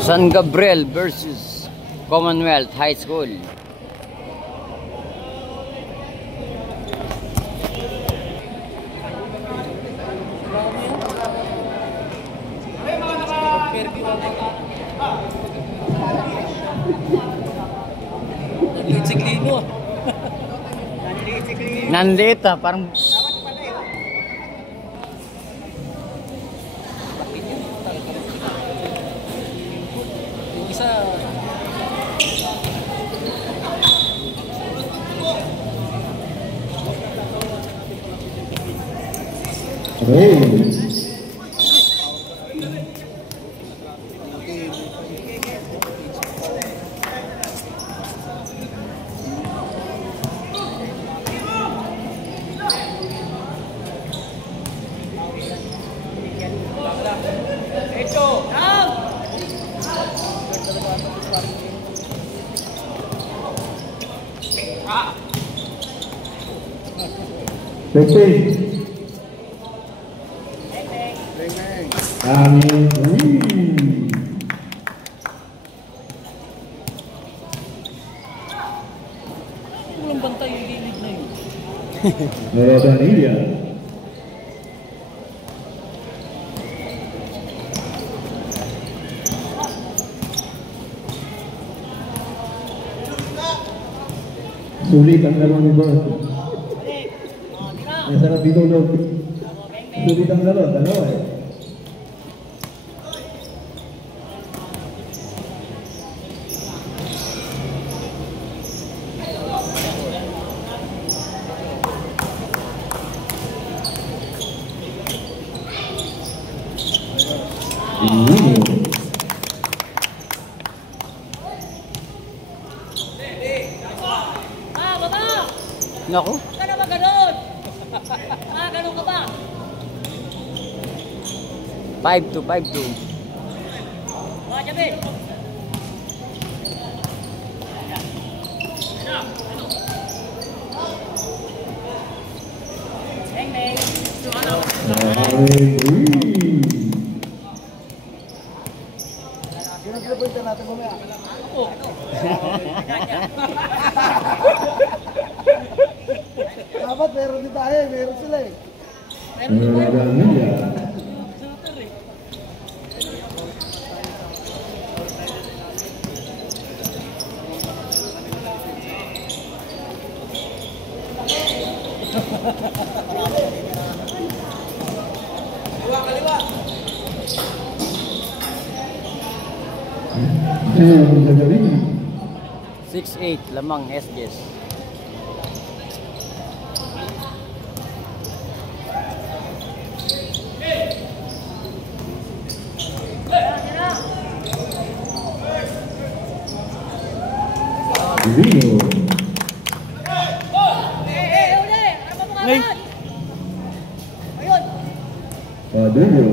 San Gabriel versus Commonwealth High School. Nanliit ah, parang isa walang bantay yung gilid na yun. Rodanilla. Sulit ang laro ni Boss. Masarap itulog. Sulit ang laro, dalawa eh. Naku. Ka na ba ganun? Ganun ka ba? 5-2, 5-2. Jabe. Beng beng. Sino natin mamaya? Ako. Dapat meron din tayo, meron sila eh. Kaliwa. 6-8, lamang SGS. Divino. Ngay. Ayun. Padullo.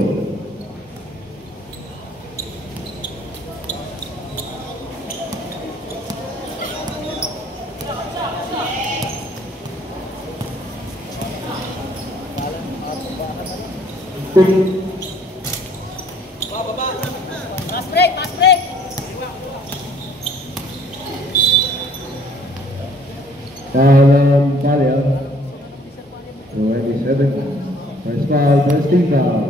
Pass break, pass break. Talia. 27. First foul, first team foul.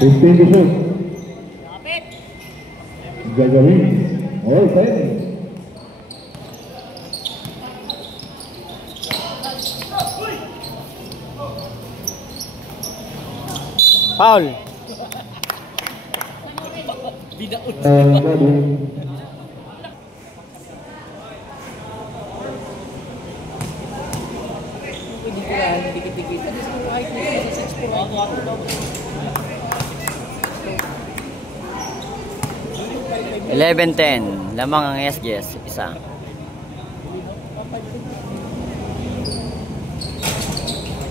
15 to shoot. Kapit. Gagawin. All pwede. Foul. Bidaon. Pwede ko yan, dikit-dikit. Ano sa kahit na sa 6'4". 11-10, lamang ang SGS, isa.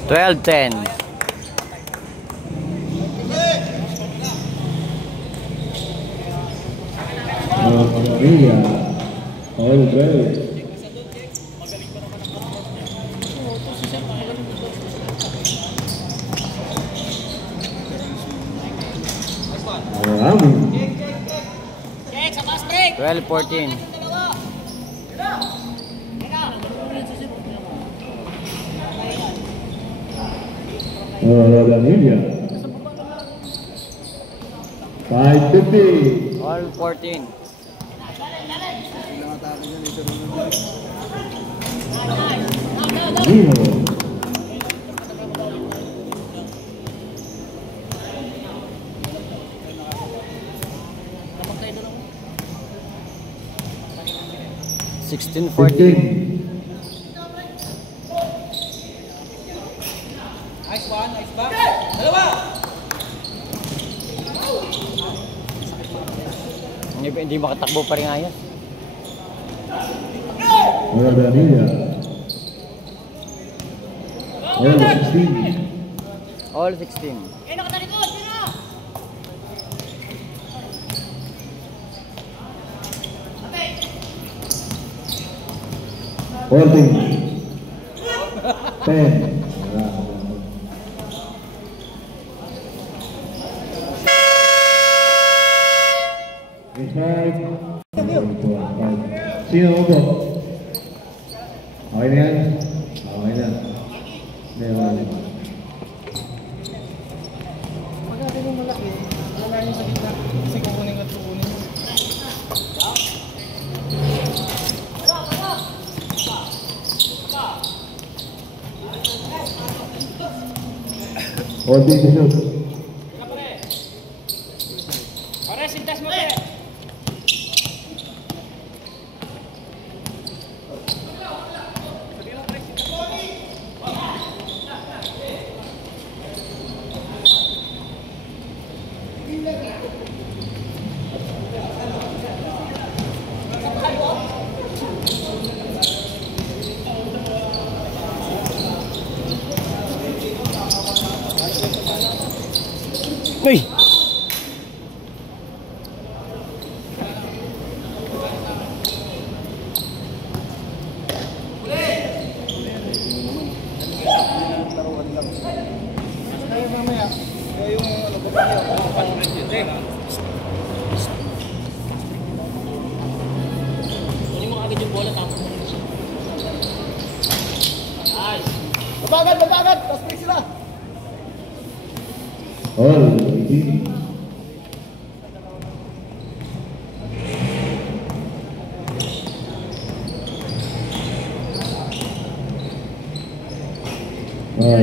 12-10. Maria, all great. 12-14. Danilla. 5-50. All 14. Zero. Sixteen 14. Nice one, nice back. Dalawa! Hindi makatakbo pa rin ayos. Danilla. All 16. All 16. Holding. 10. Sino mo po? Okay na yan? Okay na. Meron. Pag natin yung malaki, alam namin sa gitna. Kasi kukunin at kukunin. Holding to shoot. Pare, sintas mo pare! Uy! Kaya mamaya, kaya yung ano ko pa kayo, 100 yun eh. Kunin mo agad yung bola, tapos mo. Nice! Babagat, babagat! Tapos break sila! All 18.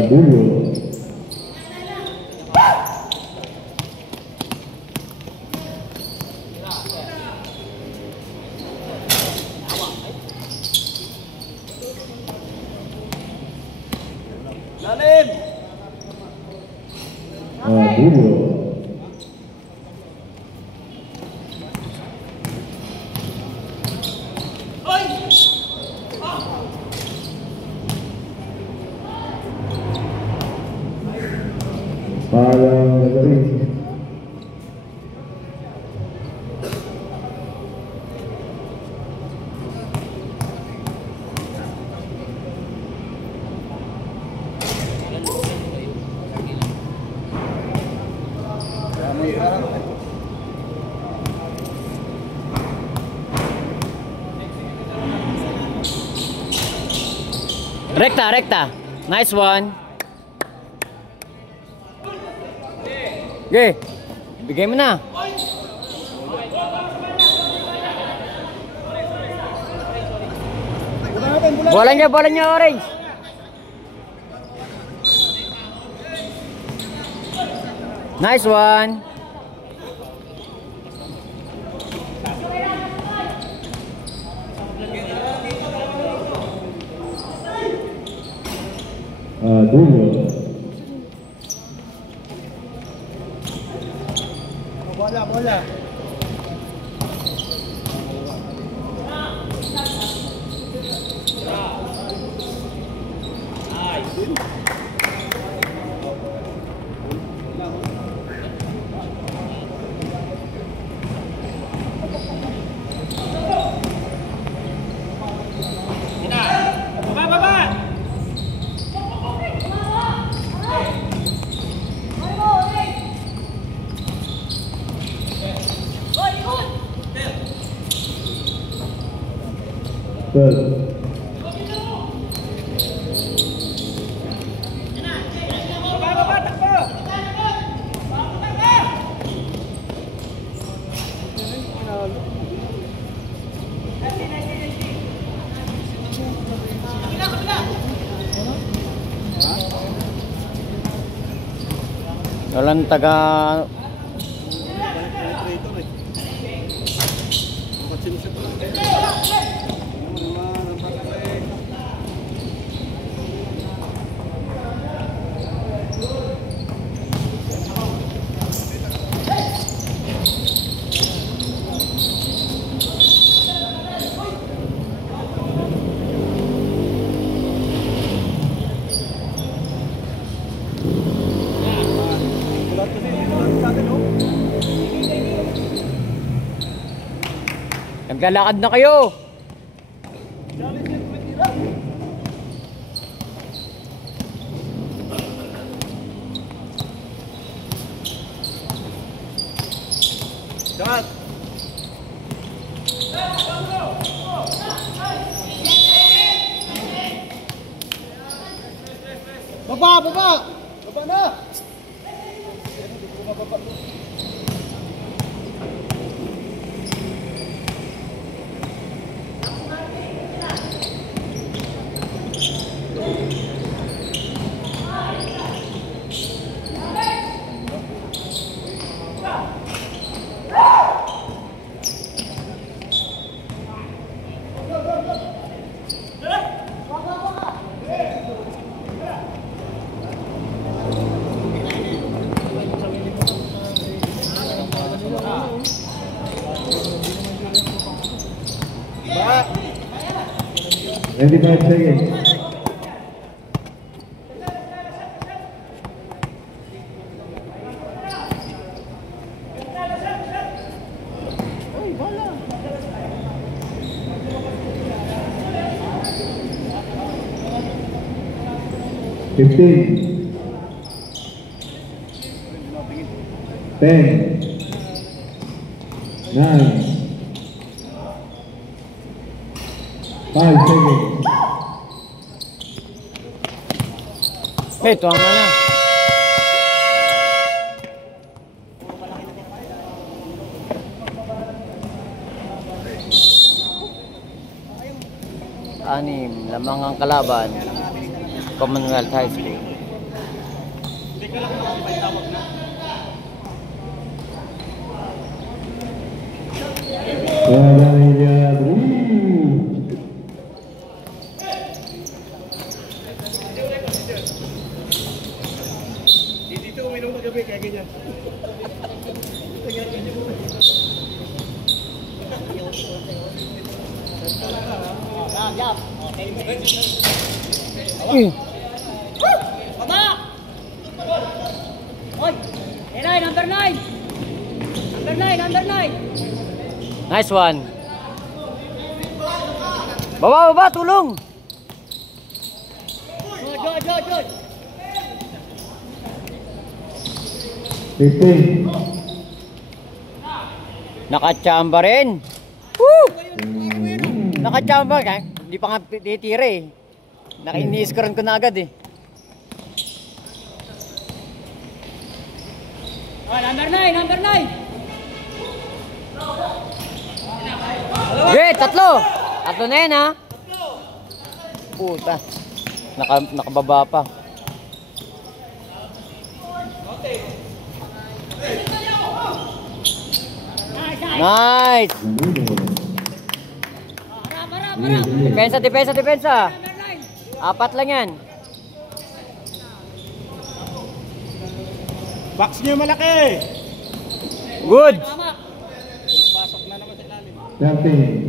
Dulo. Lalim! Dulo. Parang gagawin. Rekta, rekta. Nice one. Okay. Bigay mo na. Bola niya, orange. Nice one. Dulo. Bola, bola. 12. Walang taga naglalakad na kayo. Dapat. Baba na. Ba. 25 seconds. $15, 10, 9, 5 seconds. Tuwang na. Anim, lamang ang kalaban. Commonwealth High School. Dito uminom magabi kaya ganyan. Baba! Oy! Eray, number 9! Number 9! Nice one. Baba, tulong. Good! 15. Nakachamba rin. Woo! Nakachamba. Hindi pa nga titira eh. Naka-ini-scorean ko na agad eh. Oh, number 9! Okay, tatlo na yan ha. Puta. Nakababa pa. Nice. Depensa. Apat lang yan. Box niyo malaki. Good. Pasok na naman sa ilalim. 13.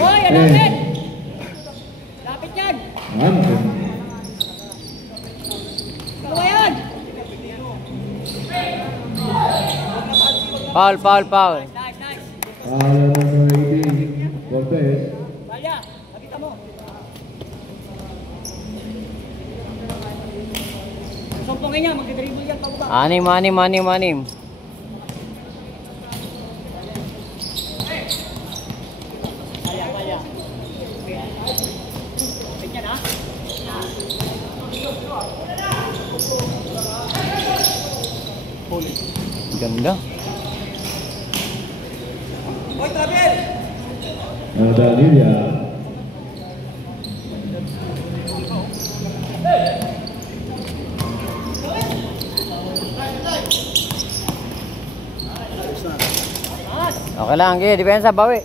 Hoy, lapit! Lapit yan! Dalawa yan! Foul. Nice! Number 18. Cortez. Balya, nakita mo. Pupungin niya, magdidribble yan pababa. Anim. Kaya. Tignan ha. Ganda. Ada Lilia. Okay lang, okay, depensa, bawi.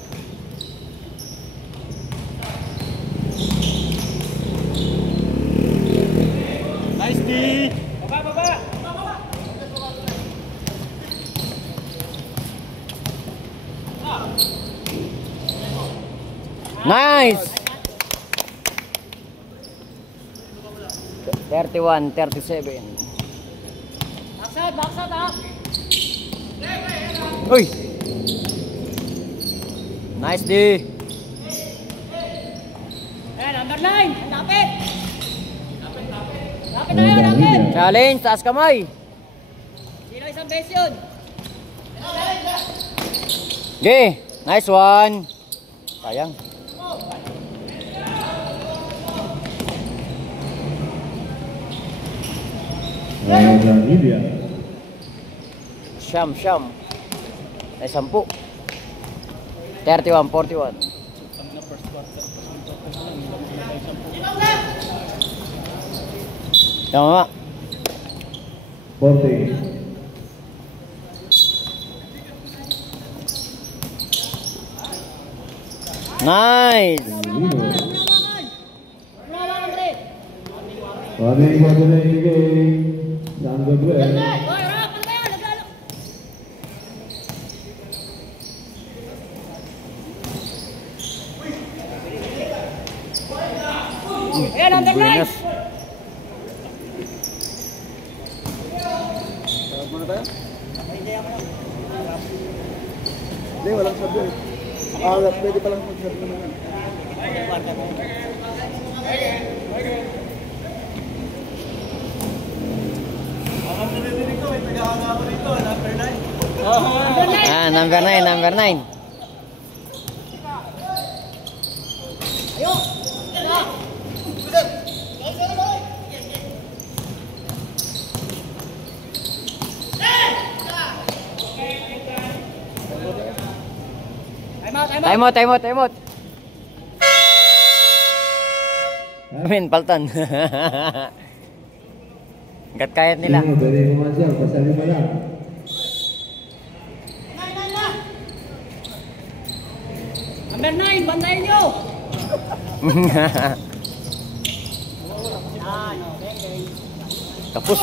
Nice D. Baba. Nice! 31-37. Backside ha. Uy! Nice D! Ayan, number 9. Lapit. Lapit na Ada yun, lapit. Lilia. Challenge, taas kamay! Sino isang base yun? Okay, nice one! Sayang. Ada Lilia. Siyam. Ay, 10. 31-41. Tama. 40. Nice! Lino. Wala ng red. Warning for the late game. Sanggo dua. Hoy, Rock, ano ba yan? Naglalo. Ayan, number 9. Buenas. Hindi, walang sabi. Pwede palang mag-sabi naman. Ah, number 9. Ayo. Time out. Amin, Paltan. Hanggat kayat nila. Lino dari Muazzam, pasal 5 lang. Number 9, bantayin nyo. Tapos.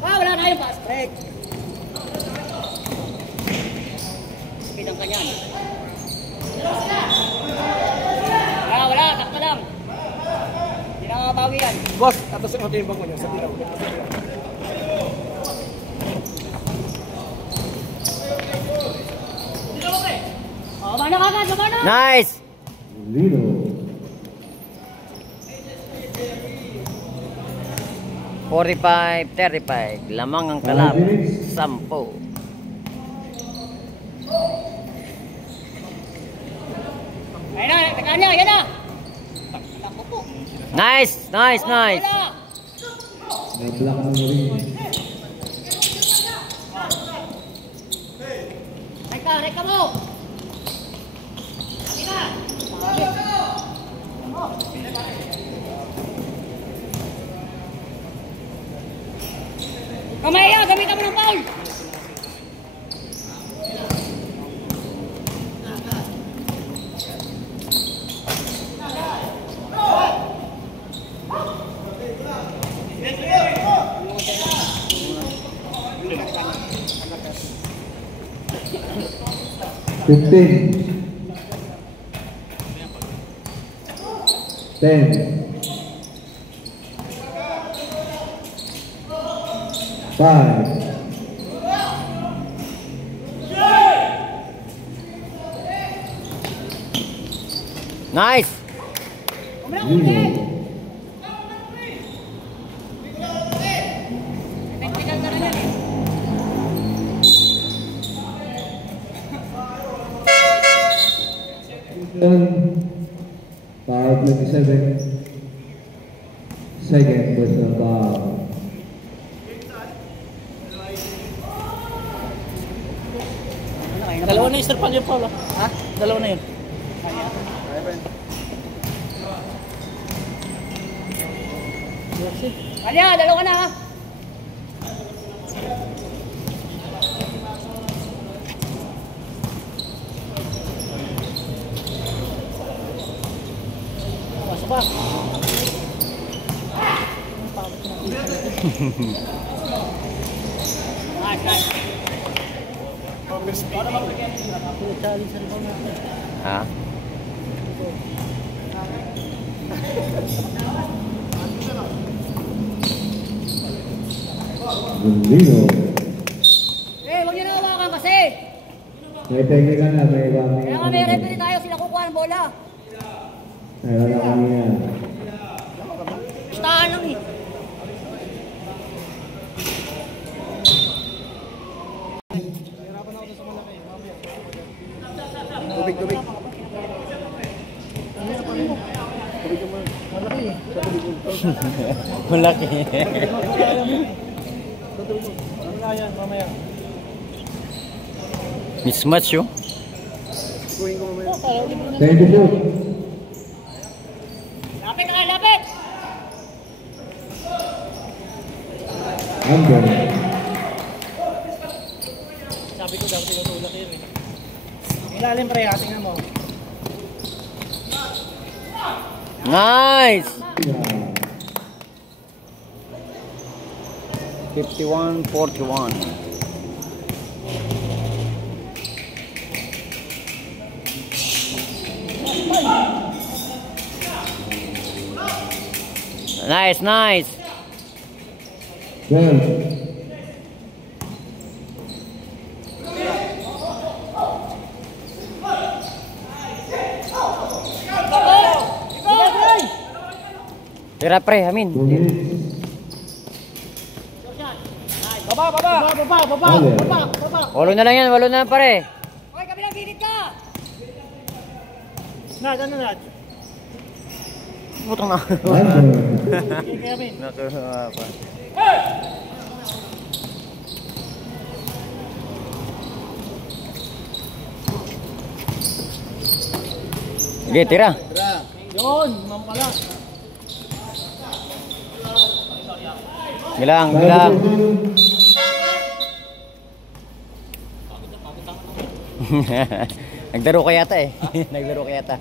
Wala na yung fast break. Pinang kanyan. Wala, takta lang. Hindi na mabawi yan. Boss, atas ang matimbang ko niya sa tiraw. Mana kagad, mana? Nice! Lino. $45-35. Lamang ang kalab. 10. Ayun na, tagaan niya, yan na. Nice! Wala. Na-block mo rin. Reka mo. Kamay yan, gamitan mo ng foul. Ten. 5. Nice! Lino. Foul 27. Second personal foul. Dalawa na yung Sir Palio, Paul. Ha? Dalawa na yun. Kanya, dalawa ka na ha. Pasok pa. Nice, nice. Ha? Gulino. Huwag niyo na hawakan kasi. May technical na, may ibang. Kaya nga may referee tayo, sila kukuha ng bola. Ay, wala kami yan. Pustahan lang eh. Tubig. Malaki. Mamaya. Mismatch yun. 22. Lapit na kayo, lapit! Under. Sabi ko dapat tinutulak yun eh. Ilalim pre, tingnan mo. Nice! 51-41. Nice, nice. Well. Tira pre, amin. 2 minutes. Baba. Walo na lang yan, walo na lang pare. Okay, kabilang gilid ka! Ano na? Putang na. Under. Kaya min. Nakuha pa. Sige, tira. Yun, ma'am pala. Bilang. Naglaro ka yata eh. Naglaro ka yata.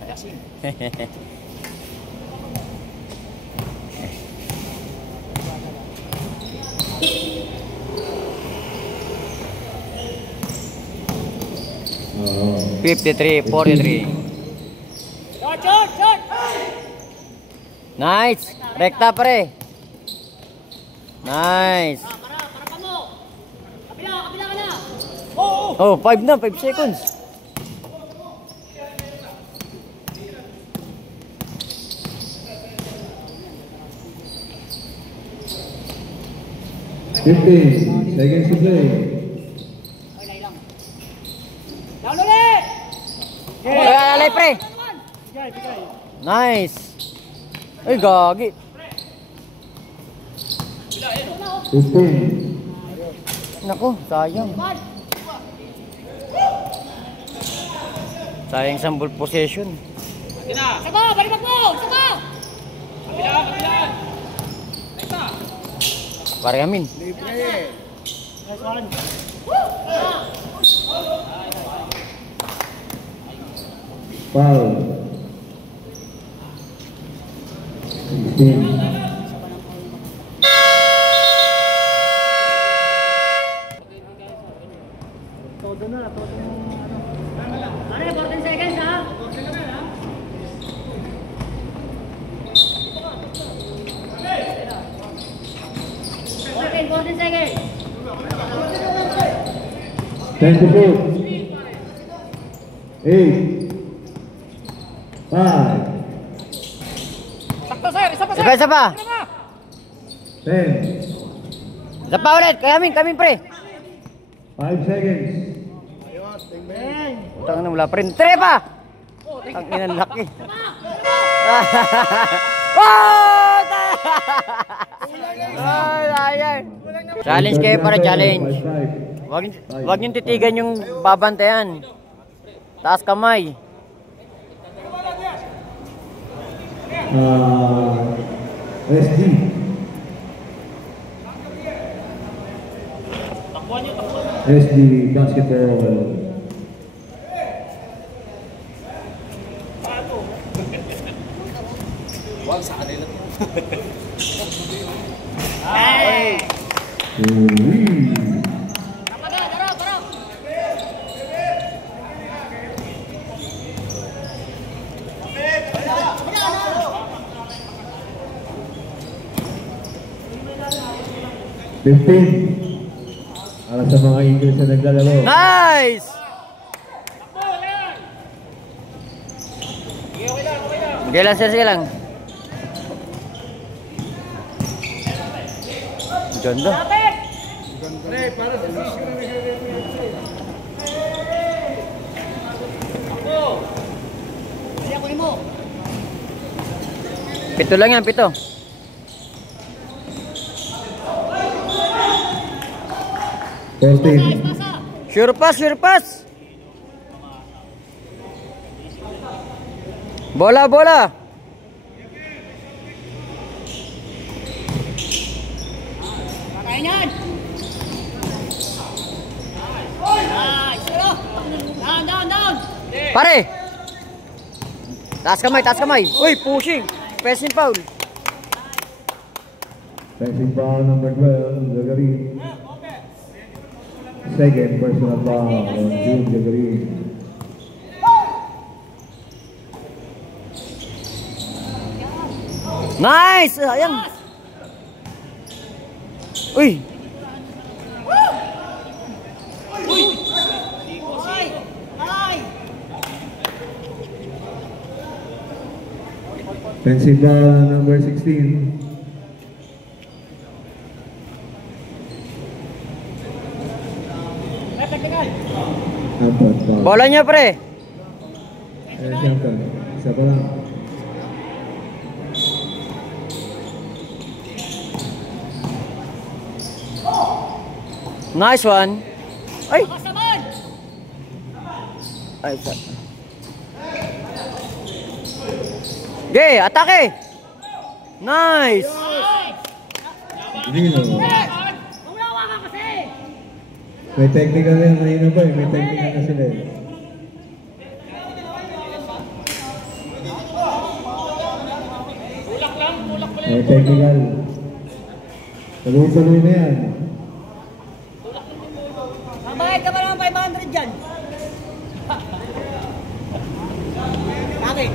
Oh. 53-43. Shot! Nice. Rekta pare. Nice. Para pa mo! Kabila ka na! Oh, 5 na, 5 seconds. Seconds to play. Okay, lang. Down ulit! Alay pre. Bigay. Nice. Ay, gagi. 15. Nako, sayang. Sayang sambol possession. Saka! Balimak mo! Saka! Pare amin. Nice one. Foul. 16. Todo na. Pare, 14 seconds ha? Okay, 14 seconds. 10 to 4. 8. 5. Sakto sir, isa pa sir. Isa pa. 10. Isa pa ulit. Kami pre. 5 seconds. Utang na wala pa rin. Tre pa. Ang inang laki. Oh! Ay, ayan. Challenge kayo para challenge. Wag niyong titigan yung babantayan. Taas kamay. SD. SD basketball. Wag sa kanila. Hey! Darap. 15 para sa mga Eagles na naglalaro. Nice! Sige lang, sir, sige lang. Ganda. Pito lang yan, pito. Sure pass. Bola. Patayin yan! Nice! Down! Pare! Taas kamay. Uy, pushing. Pressing foul. Passing foul number 12, Jagarin. Second personal foul on June Jagarin. Nice! Ayan. Uy! Offensive foul number 16. Apat foul. Bola niya, pre. Siyempre, isa pa lang. Nice one. Ay! Kasaman! Ay, okay, atake! Nice! Dino. Umawa ka kasi! May technical yan kanina pa eh. May technical na sila eh. May technical. Tuloy-tuloy na yan. Mabayad ka ba naman 500 dyan? Bakit?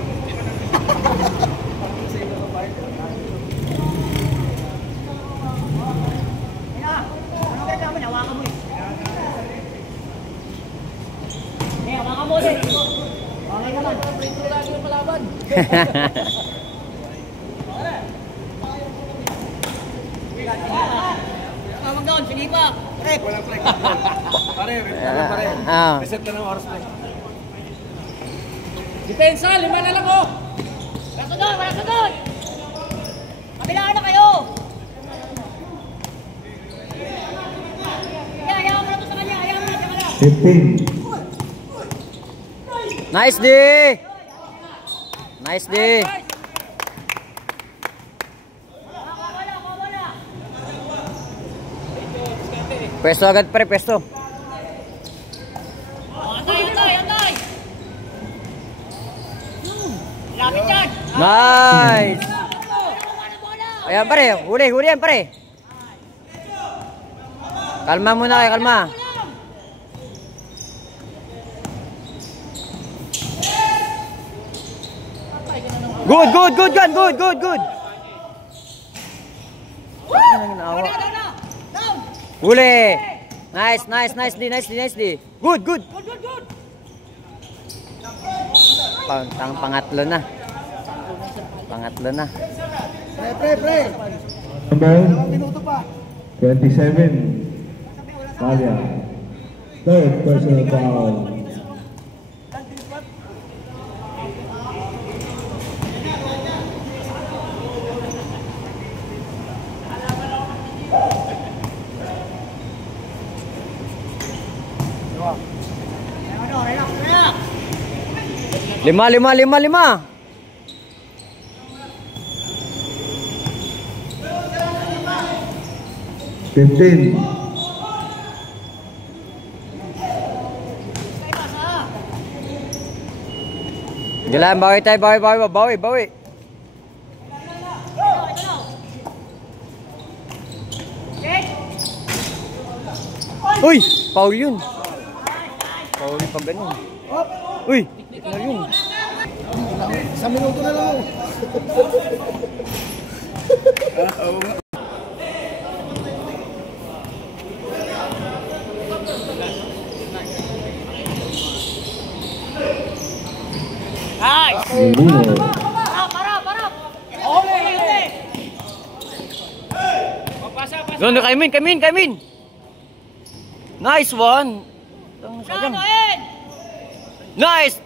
Ano kaya naman? Hawakan mo eh. Hawakan mo ulit. Okay naman. Printro lagi yung palaban. Tawag doon, sige pa. Rep. Walang break. Pare. Reset na ng oras break. Depensa, 5 na lang oh. Wala sa doon. Kabilaan na kayo. Ayaw mo na to sa kanya. 15. Nice D! Nice D! Pwesto agad, pre, pwesto. Antay! Lapit yan! Nice! Ayan, pare, huli yan, pare. Kalma muna kayo, kalma. Good! Huli! Nice D. Good! Pangatlo na. Pre. Number 27. Malia. Third personal foul. 5, 5, 5, 5. Fifteen. Jalan, bawi tayo, bawi. Uy, foul yun. Foul pag ganun. Uy, ano yun? Isang minuto na lang. Nice! Minuto. Para! Ole! Pasa. Gano'n, Kaimin. Nice one. Sayang. Nice.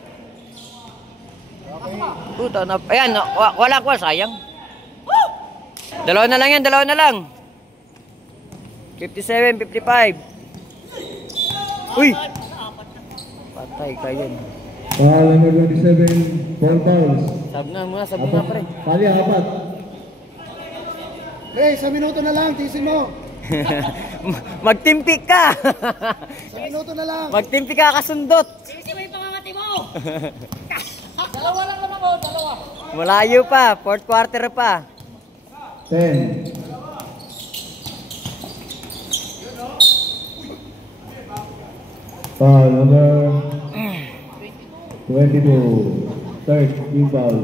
Puta na. Ayan, wala ko, sayang. Dalawa na lang yan, 57, 55. Uy. Patay kayo. Foul number 27, 4 fouls. Sab na pre. Pali, 4. Pre, isang minuto na lang. Tisin mo. Magtimpi ka. Isang minuto na lang. Magtimpi ka kasundot. Sisi mo yung pangangati mo! Dalawa lang naman mo, dalawa. Malayo pa, fourth quarter pa. 10. Foul number 22. Third, team foul.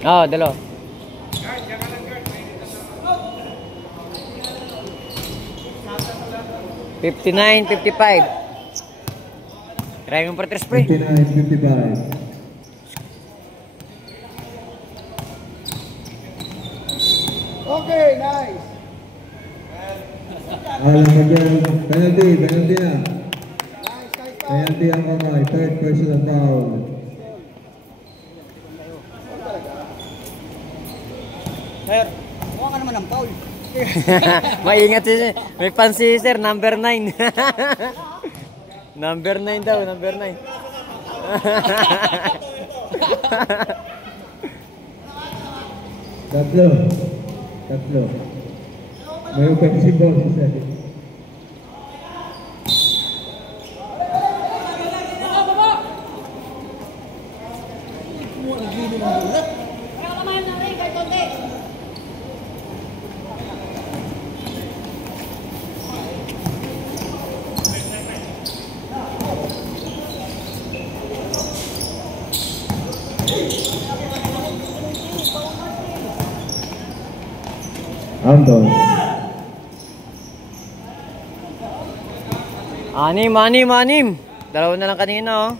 Oo, dalawa. $59, $55. Try mo per 3 spray. 59, 55. Okay, nice. Alam mo dyan, penalty na. Nice. Penalty ang kamay, third personal foul. Sir, mukha ka naman ng foul. Maingat si may pan si sir, number 9. Number 9 daw, number 9. Tatlo. Mayroon pa si Boss isa. Kaya kamayan na rin, kahit konti. Anton. Anim. Dalawa na lang kanina, oh.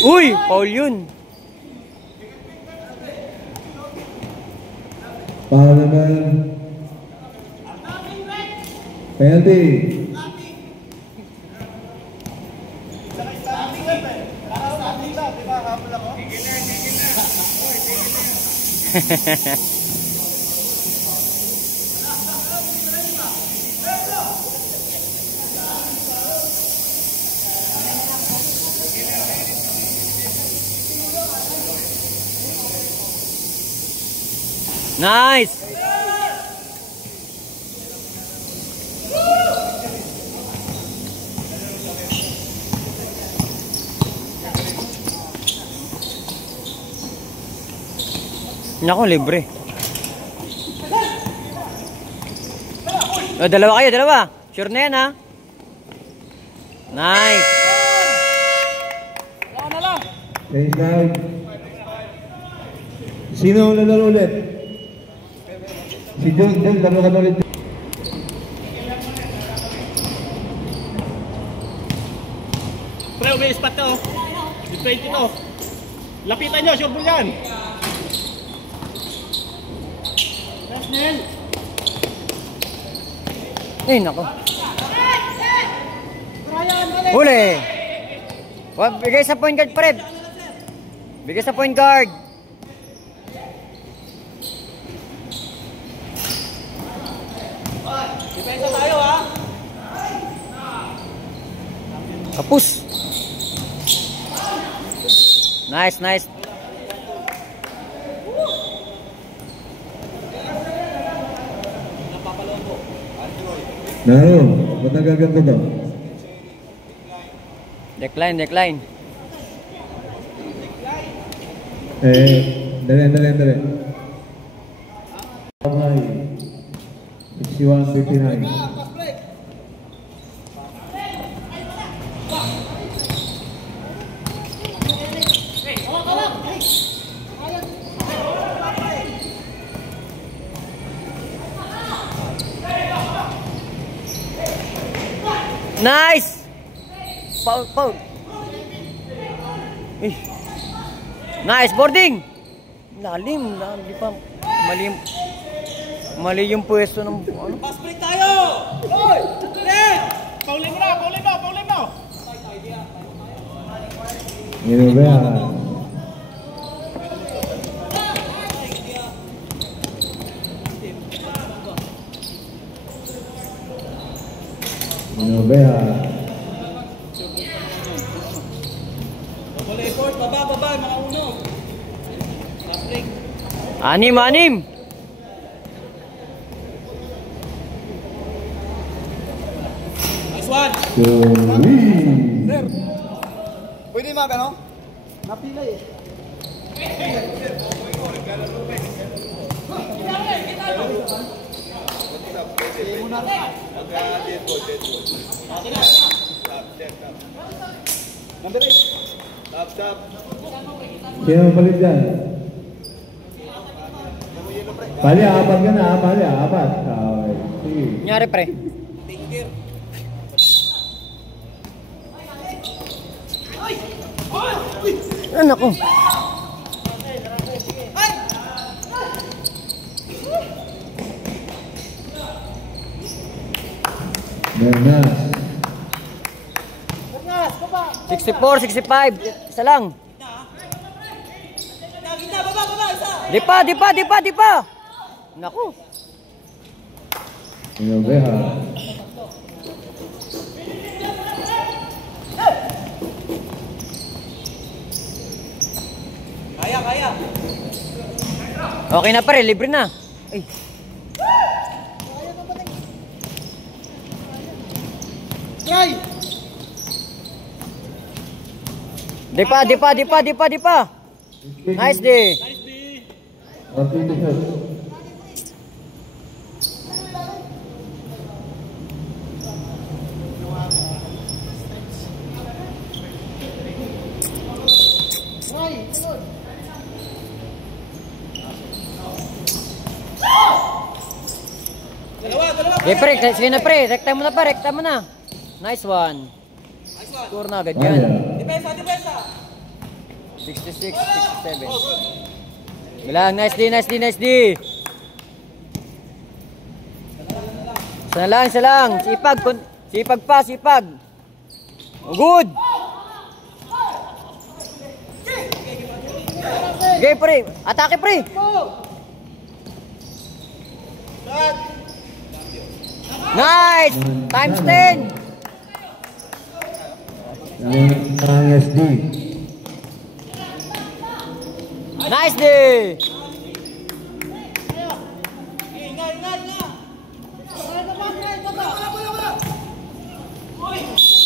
Uy, foul yun. Foul naman. Penalty. Nice. Nako, libre. Oh, dalawa kayo. Sure na yan, ha? Nice. Change down. Sino ang lalaro ulit? Si John, laro ka na ulit. Pre, may spot to. Yung 20 to. Lapitan nyo, sure ball yan. Ay, nako. Huli. Bigay sa point guard, pre. Bigay sa point guard. Depensa tayo ha. Kapus. Nice, nice. Naro, ba't nagaganto ba? Decline, decline. Dali. Okay. 61-59. Nice! Foul, foul. Eh. Nice, boarding! Lalim, di pa. Mali yung pwesto ng ano. Fast break tayo! Hoy! Net! Paulin mo! Inubea. Double effort, baba, mga uno. Fast break. Anim. Nice one! Pwede mga ano? Napila eh. Number 8. Stop. Sino mapalit dyan? Pali, apat ka na, pali, apat. Okay. Sige. Nyari, pre. Ano ko? Bernas. 64, 65. Isa lang. Dipa. Naku. Inubea. Kaya. Okay na, pre, libre na. Ay. Try! Dipa. Nice day. Dalawa. Okay, pre, sige na, pre. Rekta mo na. Nice one. Score na agad yan. Depensa. 66, 67. Bilang, nice D. Isa lang. Sipag pa. Oh, good. Okay, pre. Atake, pre. Nice! Times 10! Ang SD. Nice day!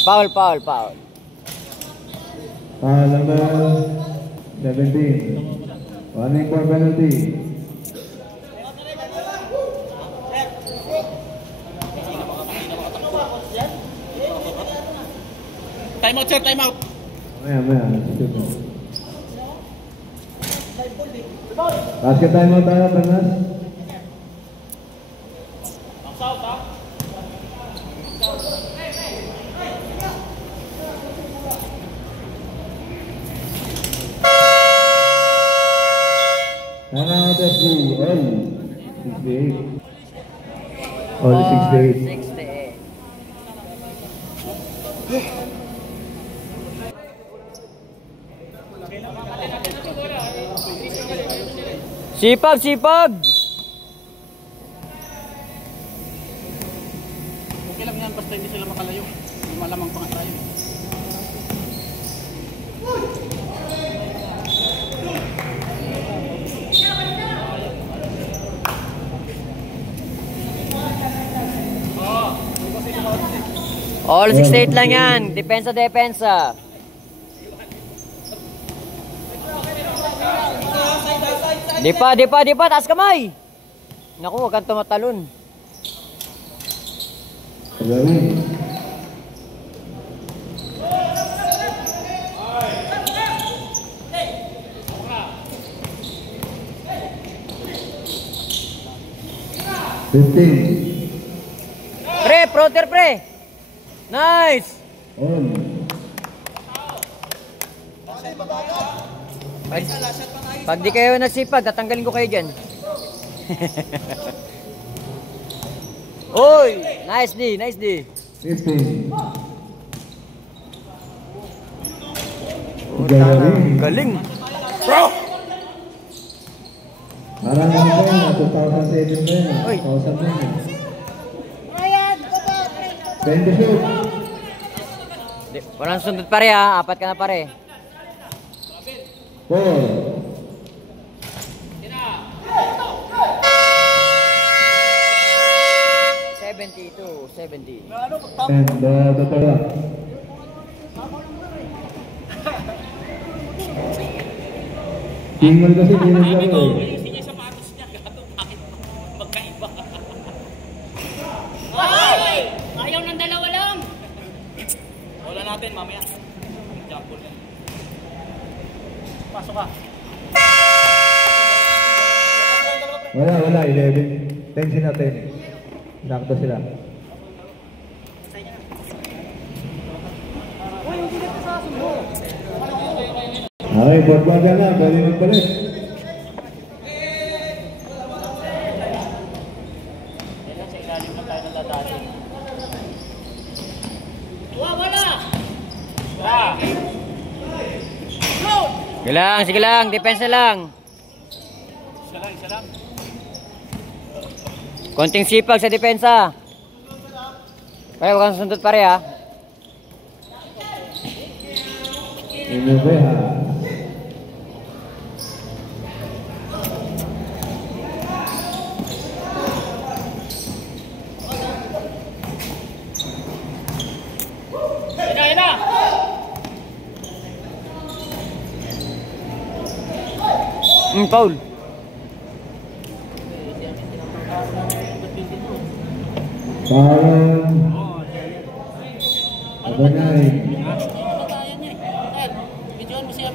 Foul. Foul number 17. Running for penalty. Time out, sir. Maya. Basket time out tayo, Bernas. Timeout FC, all 68. 68. Sipag, sipag! Okay lang yan, basta hindi sila makalayo. Malamang pa nga tayo. All 68 lang yan. Depensa, depensa. Di pa. Taas kamay. Naku, huwag kang tumatalon. Gawin. Pre, fronter pre. Nice. On. Pag di kayo nagsipag, tatanggalin ko kayo dyan. Uy! Nice D, nice D. 15. Galing. Parang ano ba yun? 2007 na yun. Uy. 2000 na yun. 20 shoot. Walang sundot pare ha, apat ka na pare. 4. 70. And totoo. Tingol kasi tingol lang eh. Ayusin niya yung sapatos niya. Gato, bakit magkaiba? Ay! Ayaw ng dalawa lang. Wala natin mamaya. Jumble yan. Pasok ka. Wala, 11. 10 sila, 10. Nakto sila. Okay, buat-buat na, bali magpalit. Wala! Sige lang, depensa lang. Isa lang. Konting sipag sa depensa. Pare, huwag kang sundot pare ha. Ini ha. Yan na! Foul. Parang apa na eh.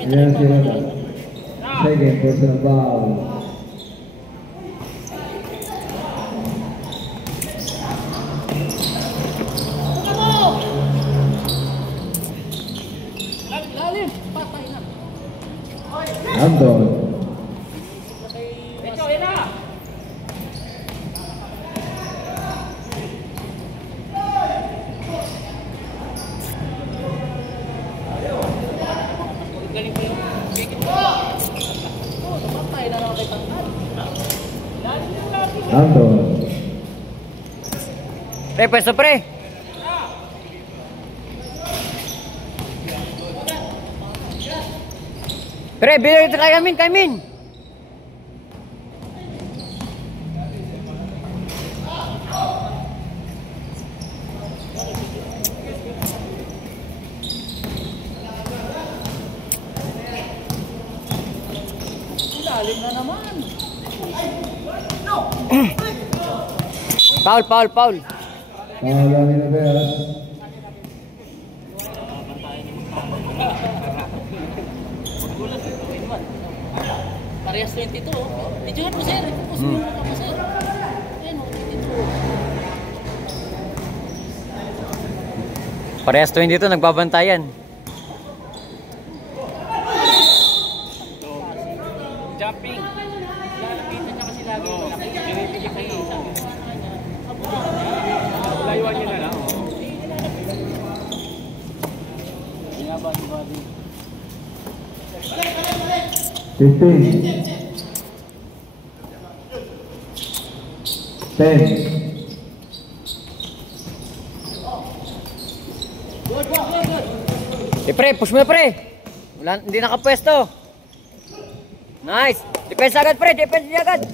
Ayan sila ba? Second personal foul. Lalim! Patay na! Anton. Ito, yan na! Galing ko yung bigit mo. Patay na lang kay Tantan. Anton. Pre, pwesto pre. Pre, bilang ito kay Amin. Lalim na naman. Foul. Foul lang nila Beras. Parehas 22. Videohan mo sir. Focus mo yung mukha mo sir. Ayun, 22. Parehas 22, nagbabantayan. Jumping. Lalapitan niya kasi lagi. Pinipigil kayo. Layuan niya na lang. 15. 10. Pre, push mo na pre. Wala, hindi nakapwesto. Nice. Defense agad pre, defense niya agad.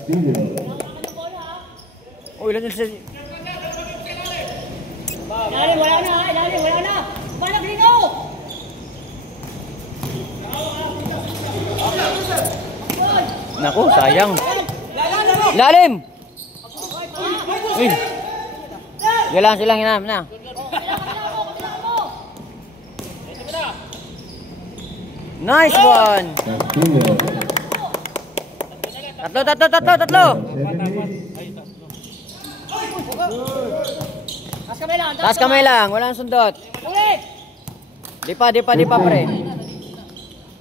Oh, ilan yun sa... Ilalim, wala na, ilalim, wala na. Balak dito! Naku, sayang. Lalim! Uy. Silang, hinam na. Nice one! Tatlo! 7 minutes. Taas kamay lang, walang sundot. Ulit! Di pa pre.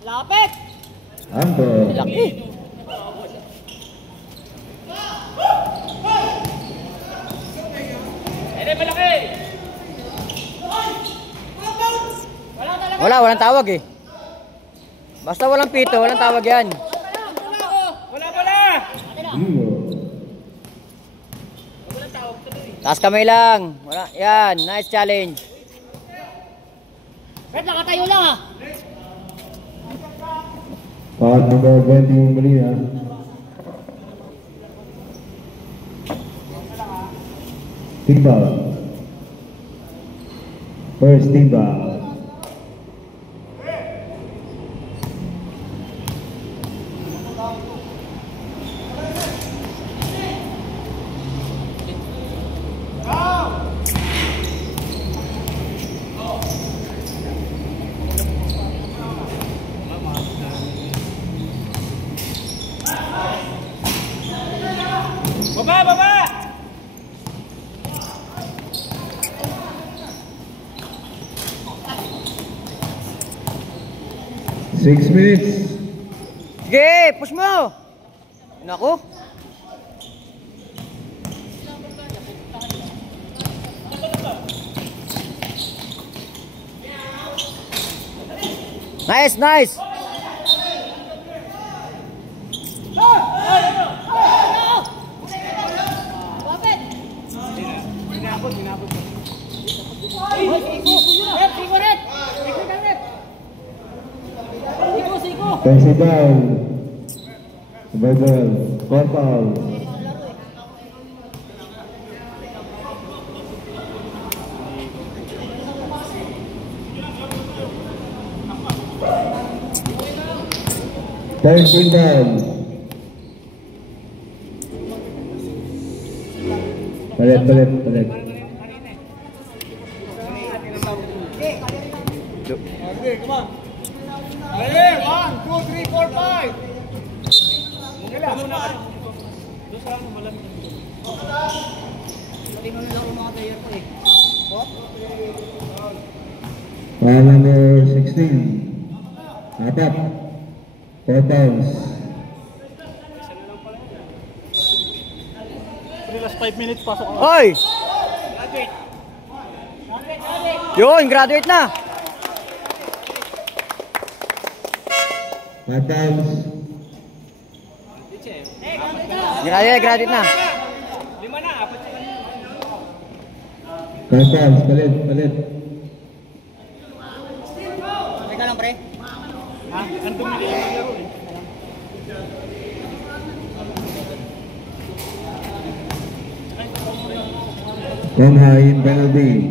Lapit! Amber. Laki. Malaki! Walang tawag eh. Basta walang pito, walang tawag yan. Wala! Zero. Taas kamay lang. Wala, yan, nice challenge. Fred, nakatayo lang ah! Part number 20 yung mali ha. Team ball. First team ball. Baba! 6 minutes. Sige, push mo. Naku. Nice. Lapit! Siko rin! Siko! Pensi down. Survival. Foul. Third team down. Palit. Okay, come on. Hey, 1, 2, 3, 4, 5. Foul number 16. Apat. 4 fouls. Last 5 minutes, pasok ako. Hoy! Yun, graduate na. 5 fouls. Graduate na. 5 fouls. Palit. Teka lang pre. Ang dumi nila maglaro eh. One high in penalty.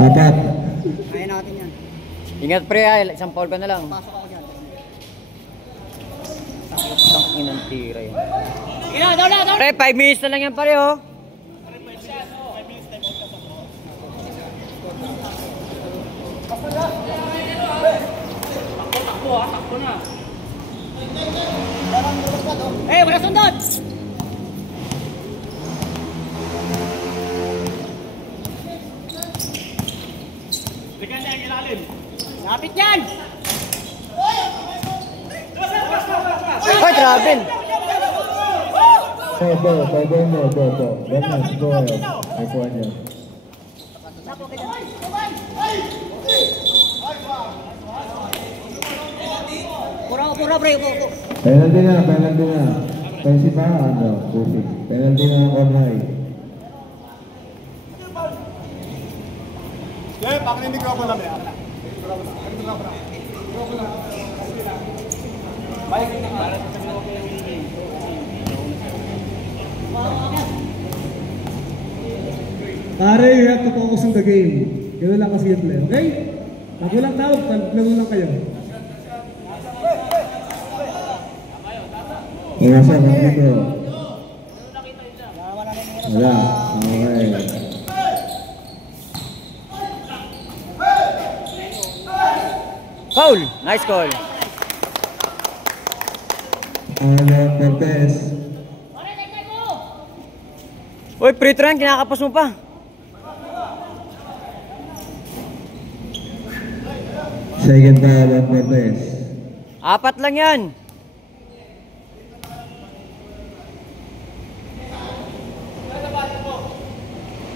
Apat. Kaya natin yan. Ingat pre, isang foul ka na lang. Pasok ako dyan. Isang inang tira yun. Sige na, daw na! Pre, 5 minutes na lang yan pare oh. Takbo na. Eh, wala sundot! Bigyan niya ang ilalim. Lapit yan! Ay, travel. Bernard, go ahead. May point yan. Pura, pre. Penalty na. Pensi pa, pushing. Penalty na on high. Pakin yung microphone lang. Pare, you have to focus on the game. Gano'n lang kasi yung play, okay? Pag walang tawag, laro lang kayo. Nasa ka dito. Wala. Okay. Foul! Nice call. Cortez. Uy, free throw yan, kinakapos mo pa. Second foul on Cortez. 4 lang yan.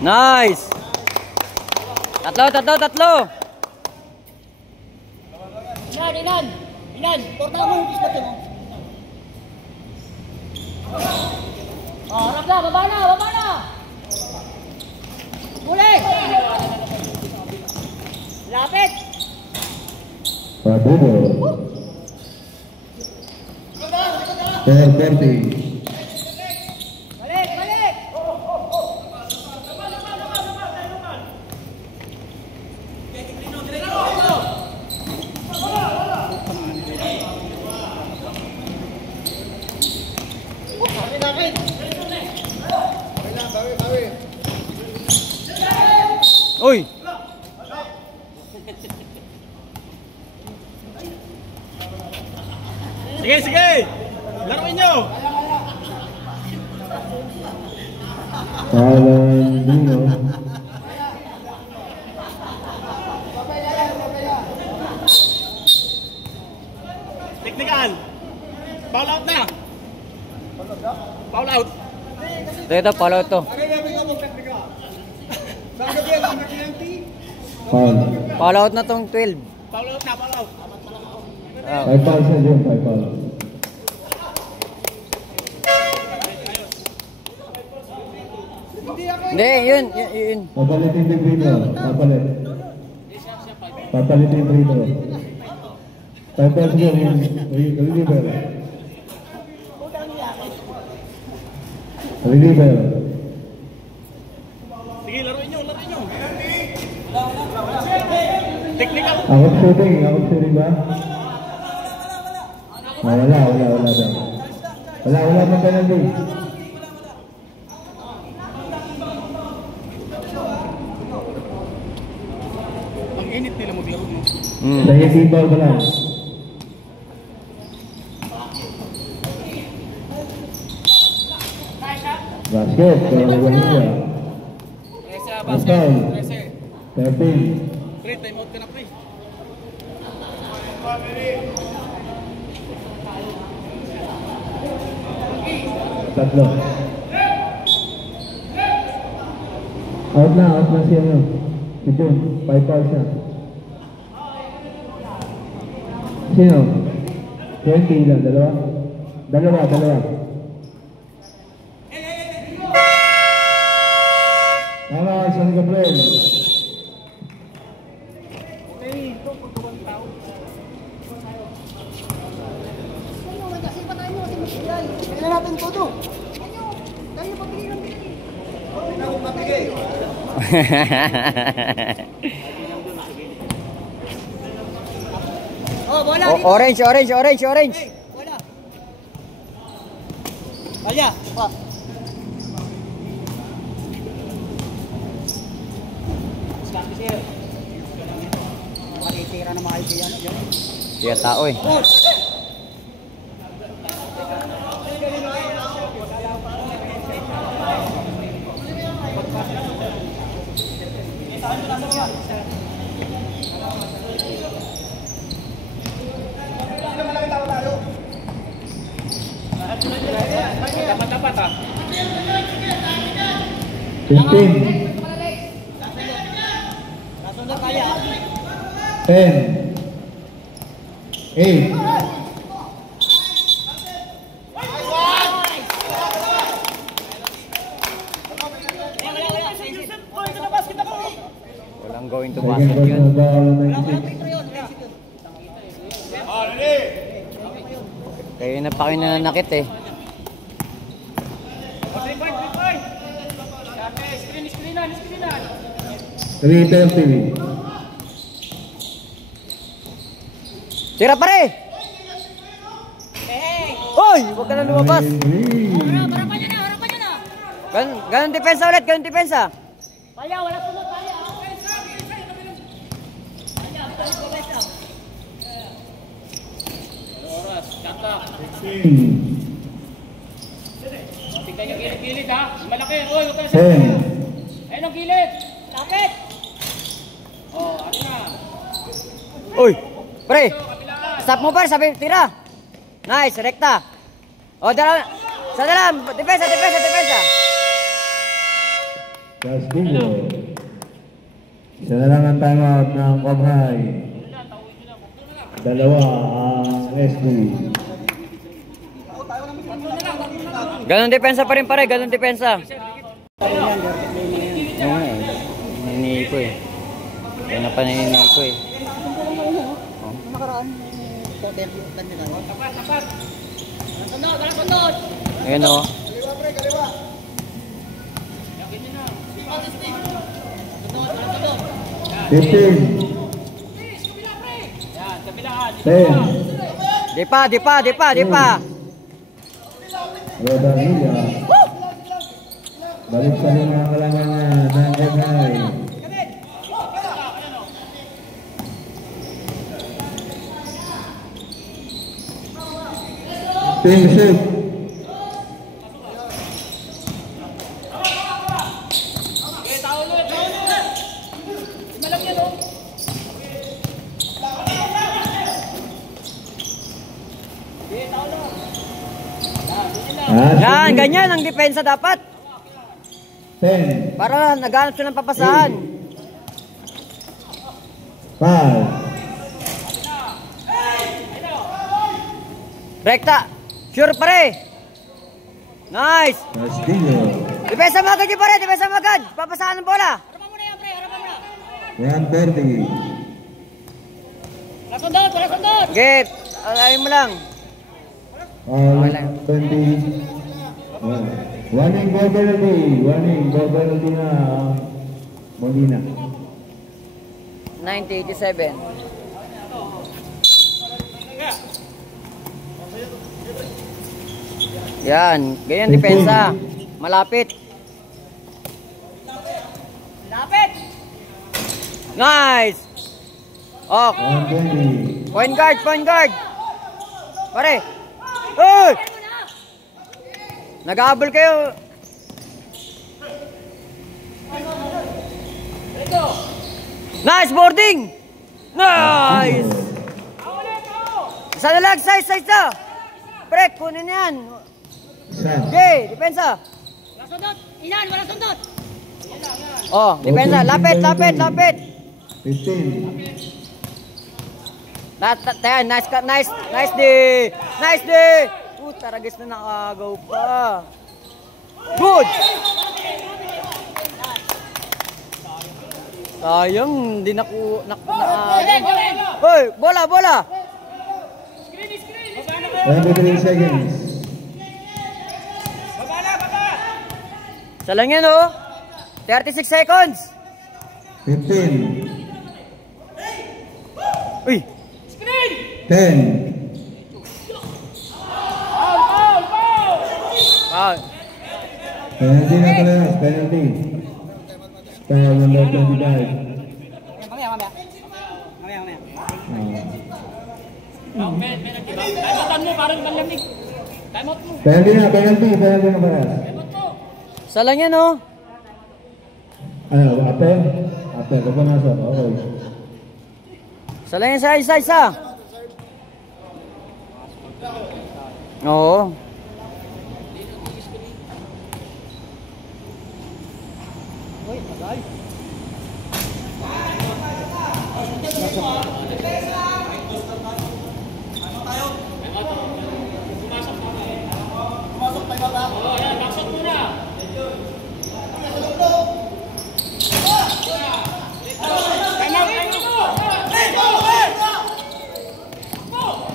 Nice! Tatlo! Ilan! Porta mo yung spot mo. Harap na! Baba na! Muli! Lapit! Pabubo. 440. Balik! Uy! Sige! Laruin nyo! Foul on Dino. Technical! Foul out na! Foul out! Ito, follow to. Foul. Follow out na tong 12. Foul out. 5 fouls na dyan, 5 fouls. Hindi, yun. Papalitin yung free throw. Papalitin yung free throw. 5 fouls dyan, reliever. Sige, laruin nyo! Technical! Ako shooting ba? Wala daw. Wala pang penalty. Ang init nila maglaro, no? Dahil team ball pa lang. Basket, kalau Bahia. Pascal, 13. Pre, time out ka na, pre. Tatlo. Out na si ano. Si Jun, 5 fouls siya. Sino? 20 lang, dalawa. Tama, San Gabriel. Kailan natin todo? Tayo pabili ng bili. Ako mabigay. Bola dito! Orange. Bola! Kalya! Makitira na mga kaibigan. Siya tao eh. Dapat ah. 15. 10. 8. Walang going to Second basket yun. personal foul, 96. Kaya na pa kayo nananakit eh. 3:30. Tira pare! Hoy! Huwag ka na lumabas! Harapan nyo na. Ganun depensa ulit, ganun depensa. Paya, wala sunod, paya. Oras, kanta. 16. Tignan yung gilid-gilid ha. Malaki. Oy, huwag ka na 10. Ayun ang gilid. Lapit. Oh, ano na. Uy! Pre! Stop mo par, sabi, tira! Nice, rekta! O, dalawa! Sa dalawa! Depensa! Castillo. Isa na lang ang timeout ng Comhigh. Dalawa ang SB. Ganun depensa pa rin pare, ganun depensa. Ninihi ko eh. Kaya na pa ninihi ko eh. Sunod. Ayan o. Fifteen. 10. Di pa. Rodamilla. Balik sa mga kalaman niya ng Comhigh. Team shift. Yan, ganyan ang depensa dapat. 10. Para naghanap siya ng papasahan. 5. Rekta. Sure pare. Nice. Castillo. Depensa mo agad yun pare, depensa mo agad. Papasahan ng bola. Harapan mo na yan, pre. Harapan mo na. 1:30. Wala sunod. Okay, alayin mo lang. All 20. Warning ball penalty na Molina. 90-87. Yan, ganyan depensa. Malapit. Lapit. Nice. Oh, 120. point guard. Pare. Uy! Nag-aabol kayo. Nice boarding. Nice. Isa na lang, size na. Pre, kunin yan. Isa. Okay, depensa. Wala sunod. Inan, wala sunod. Oh, depensa. Lapit. 15. Nice day. Taragis na nakagaw pa. Good. Sayang, hindi Hoy, bola. 23 seconds. Sa lang yan, oh. 36 seconds. 15. Uy. 10. Foul. Penalty na pala. Penalty. Foul number 25. Mamaya. Timeoutan mo, parang malamig. Timeout mo. Penalty na pala. Sa lang yan, oh. Ano, after? After, kapag nasa. Okay. Sa lang yan sa isa. Oo.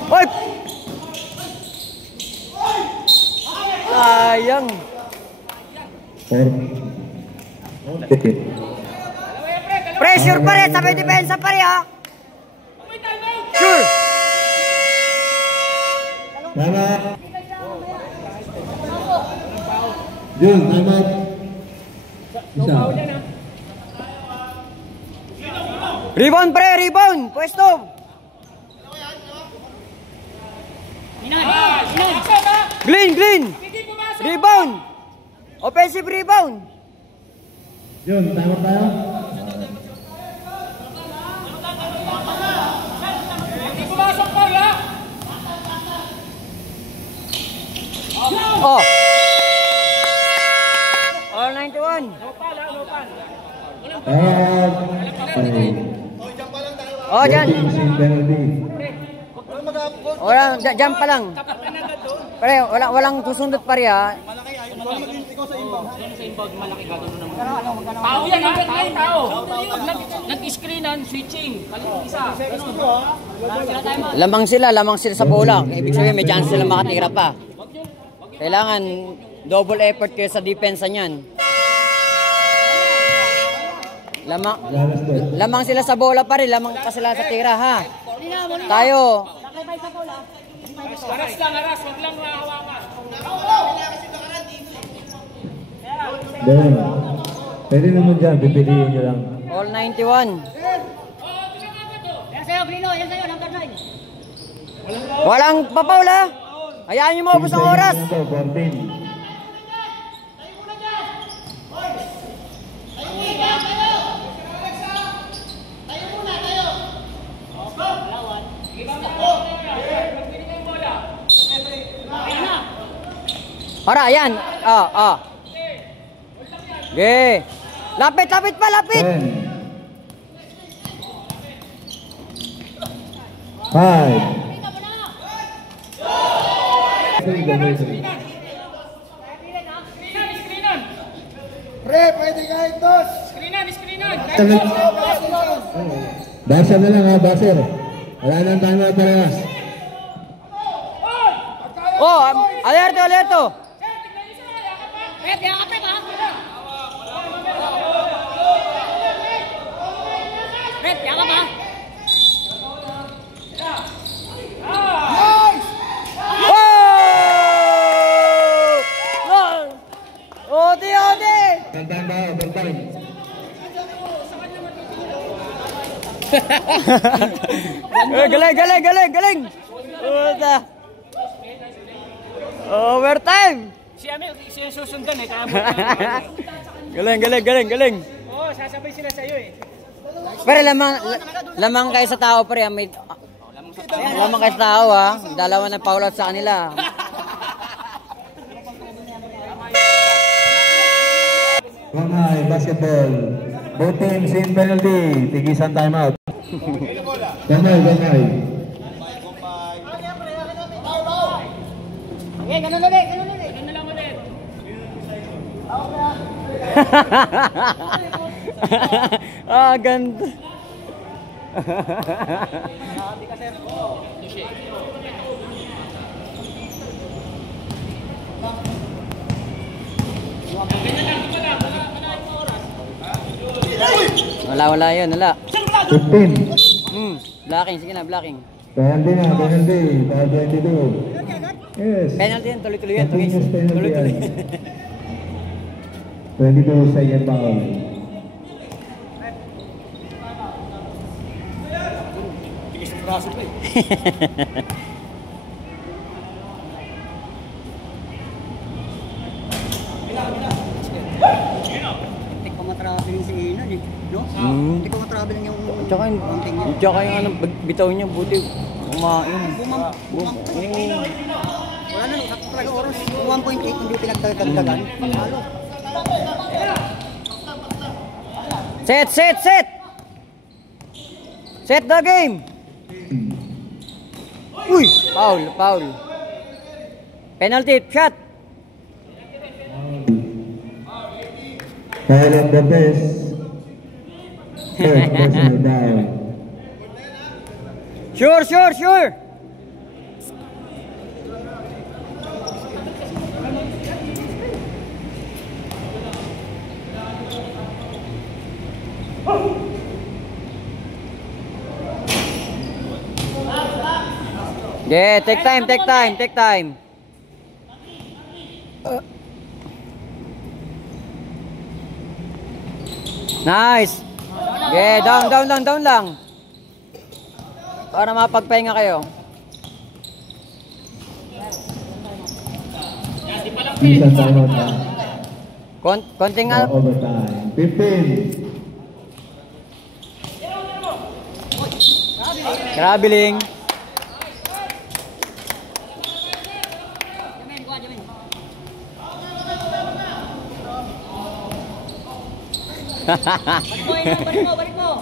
Hoy! Sayang. Pressure pa rin, sabi depensa pa rin ha. Sure. Tama. Jun, tama. Isa. Rebound pre, rebound. Pwesto. Glenn, Glenn. Rebound. Offensive rebound. Jun, tama tayo. Oh. All 91. Oh, dyan. Dyan pa lang. Pre, walang susundot pa rin ha. Tao yan ha, tao. Nag-screenan, switching. Palit isa. Lamang sila sa bola. Ibig sabihin may chance sila makatira pa. Kailangan double effort kayo sa depensa niyan. Lamang sila sa bola pa rin, lamang pa sila sa tira ha. Tayo. Aras lang, aras. Huwag lang hawakan. Doon. Pwede naman dyan, pipiliin nyo lang. All 91. Yan sa'yo, Grino. Yan sa'yo, number 9. Walang papaula. Hayaan nyo maubos ang oras. 14. Para, yan. Okay. Lapit pa, lapit. 10. 5. Pre, pwede kahit dos. Screenan. Basher na lang ha, basher. Wala nang tama parehas. Oh, alerto. Pwede, yakapin ha. Pwede, yakap ha. Ode! Tandaan ba, overtime. Galing! Uda. Overtime! Siya susundan eh. Galing! Oo, sasabay sila sa'yo eh. Pero lamang kayo sa tao pre, lamang kayo sa tao ha. Dalawa na foul out sa kanila. Mamay, basketball. Both teams in penalty. Tigisan timeout. Gamay. Okay, ganun ulit. Ganun lang ulit. Ganda. Wala yun. 15. Blocking, sige na, blocking. Penalty na, penalty. Foul 22. Yes. Penalty yan, tuloy-tuloy yan. Continuous penalty Tuloy-tuloy. yan. 22 second foul. Hindi ko matraveling si Inan eh. No? Hindi ko matraveling yung... Tsaka yung ano, bitaw niya, buti kumain. Wala na, sakto talaga oras. 1.8 hindi pinagdagdagan. Halo. Set! Set the game. Uy, foul. Penalty shot. Foul on the base. Third personal down. Sure. Yeah, take time. Nice. Yeah, down lang. Para mapagpahinga kayo. Isang timeout na. Konting Overtime. 15. Traveling. Balik mo.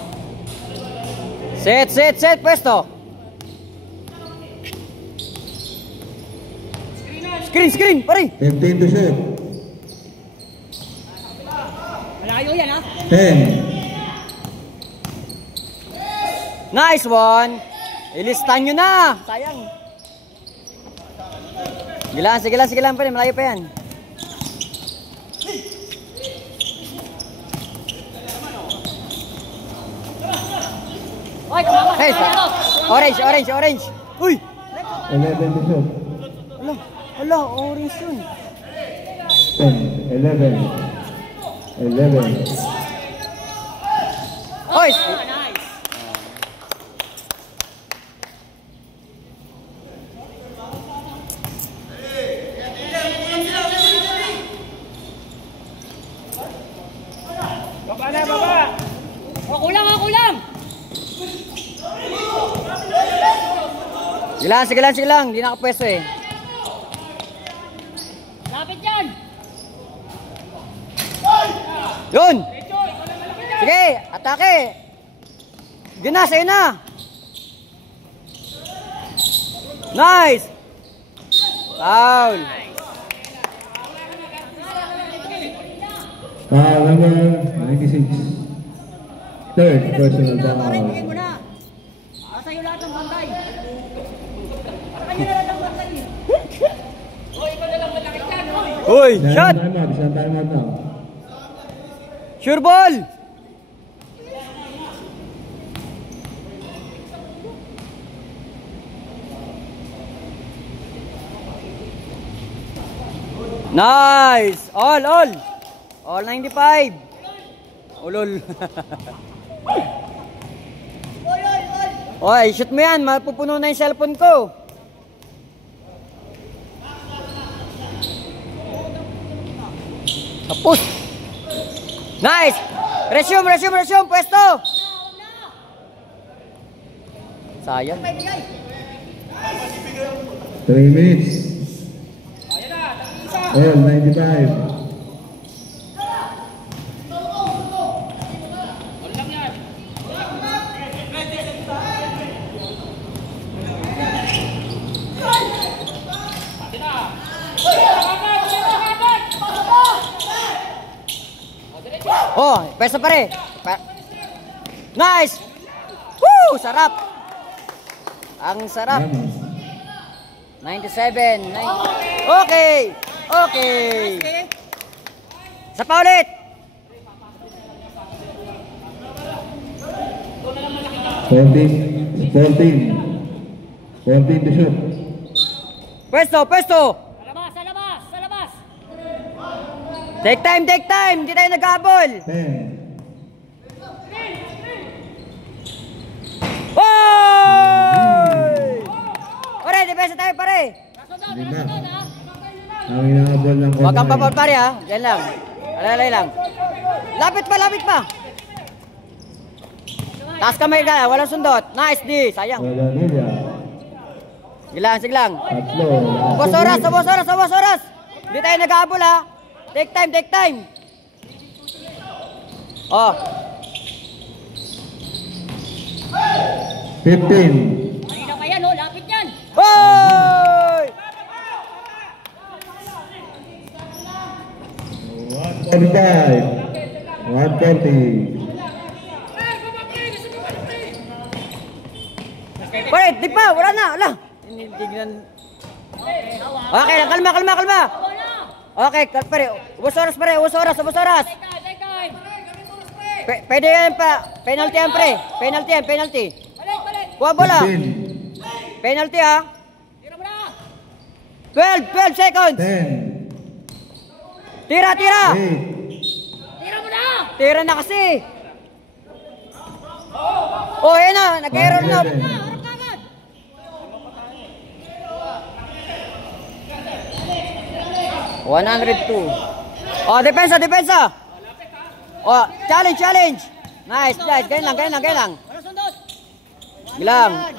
Set, pwesto. Screen, pare. 15 to shoot. Malayo yan, ha? 10. Nice one. Ilistan nyo na. Sayang. Sige lang pa rin. Malayo pa yan. Oy, kumama. Hey, orange. Uy. 11 to shoot. Hala, orange yun. 10. 11. Oy. Nice. Baba. Oh, kulang. Sige lang. Di nakapwesto eh. Lapit yan. Yun. Sige, atake. Sa'yo na. Nice. Foul. Foul number 96. Third personal Bigyan foul. mo na. Sa'yo lahat ng bantay. Kanya na lang ng bantay. Oy, ikaw na lang malakit yan. Uy, shot. Isang timeout na. Sure ball. Nice. All 95. Ulol. Oy, shoot mo yan. Mapupuno na yung cellphone ko. Tapos. Nice. Resume. Pwesto. Sayang. 3 minutes. All 95. Oh, pwesto pare. Nice. Woo, sarap. Ang sarap. 97. Okay. Sa pa ulit. 14 to shoot. Pwesto. Sa labas. Take time. Hindi tayo nag-aabol. 10. Oy! Pare, depensa tayo pare. Hindi na. Ang inaabol ng Huwag kang papal pare ha. Yan lang. Alalay lang. Lapit pa. Taas kamay na. Walang sundot. Nice D. Sayang. Wala nila. Sige lang. Tatlo. Sabos oras. Hindi tayo nag-aabol ha. Take time. Oh. 15. Kanina pa yan, oh. Lapit yan. Hoy! 45. 140. Pare, di pa, wala na, ala. Tignan. Okay, kalma, kalma, kalma. Okay, pare, ubos oras, pare, ubos oras, ubos oras. Pwede yan pa, penalty yan, pre. Penalty yan, penalty. Kuha bola. 15. Penalty, ha. 12 seconds. 10. Tira, tira. 8. Tira na kasi. Oh, yan na, nag-error na. 11. 102. Oh, depensa, depensa. Oh, challenge, challenge. Nice, nice. Ganyan lang, ganyan lang, ganyan lang. Bilang.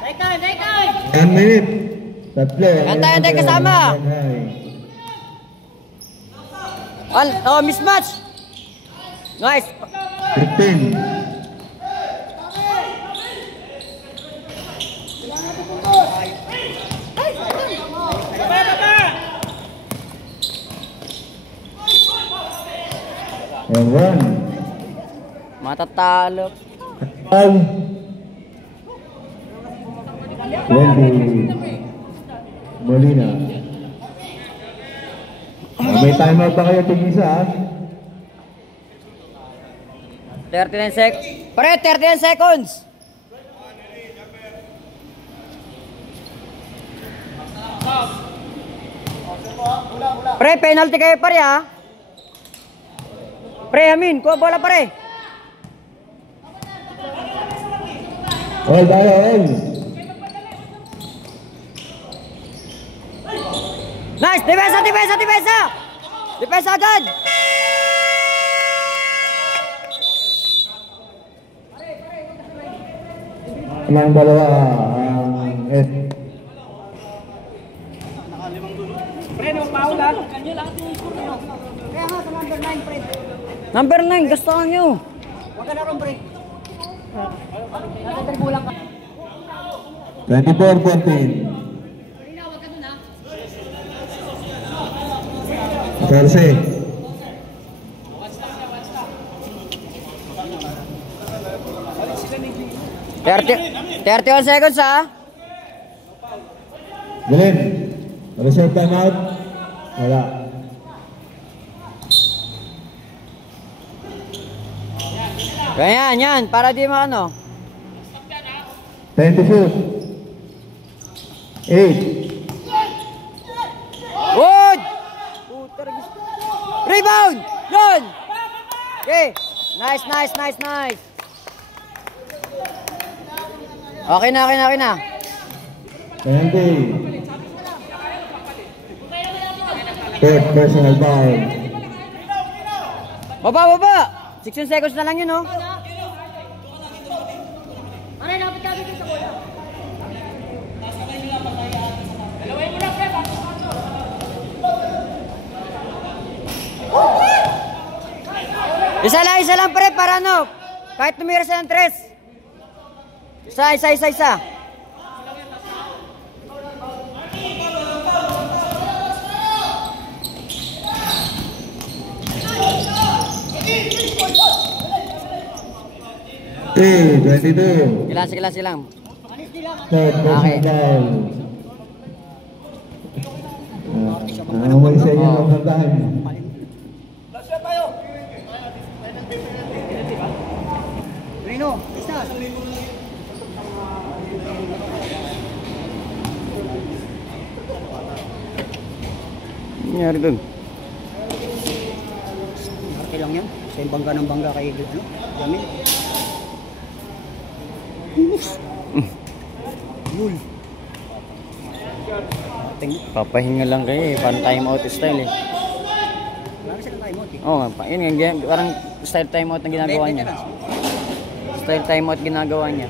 Take time, take time. 1 minute. Tatlo. Antay, antay kasama. Oh, mismatch. Nice. 15. And 1. Matatalo. 20. Molina. May timeout pa kayo tig-isa, ha? 39 seconds. Pare, 39 seconds. Pre, penalty kayo pare, ha? Pre, Amin, kuha bola pare. All tayo, all. Nice, depensa, depensa, depensa. Depensa agad. Ilang dalawa ang Ed. Kaya nga sa number 9, friend. Number 9, gastuhan nyo. Huwag ka na ron, break. Nasa ka. 24-14. Marina, huwag ka dun, ha? 14. Thirty 31 seconds, ha? Glenn, reserve timeout. Wala. Ganyan, yan, para di maano. 10 to shoot. 8. Wood! Rebound! Yun! Okay. Nice, nice, nice, nice. Okay na, okay na, okay na. 20. Third personal foul. Baba, baba! 16 seconds na lang yun, oh. Maray, lapit ka dito sa bola. Isa lang pre, para ano? Kahit tumira sa ng 3. Isa. Okay, 22. Silang. Third Okay. personal foul. Nangamoy sa inyo ng time. Rino, isa. Nangyari dun. Okay lang yan. Sa yung bangga ng bangga kay ano? Yamin. Yul. Papahinga lang kayo eh. Parang time out style eh. Marami silang time out eh. Oo nga, yun nga, parang style time out na ginagawa niya. Style time out ginagawa niya.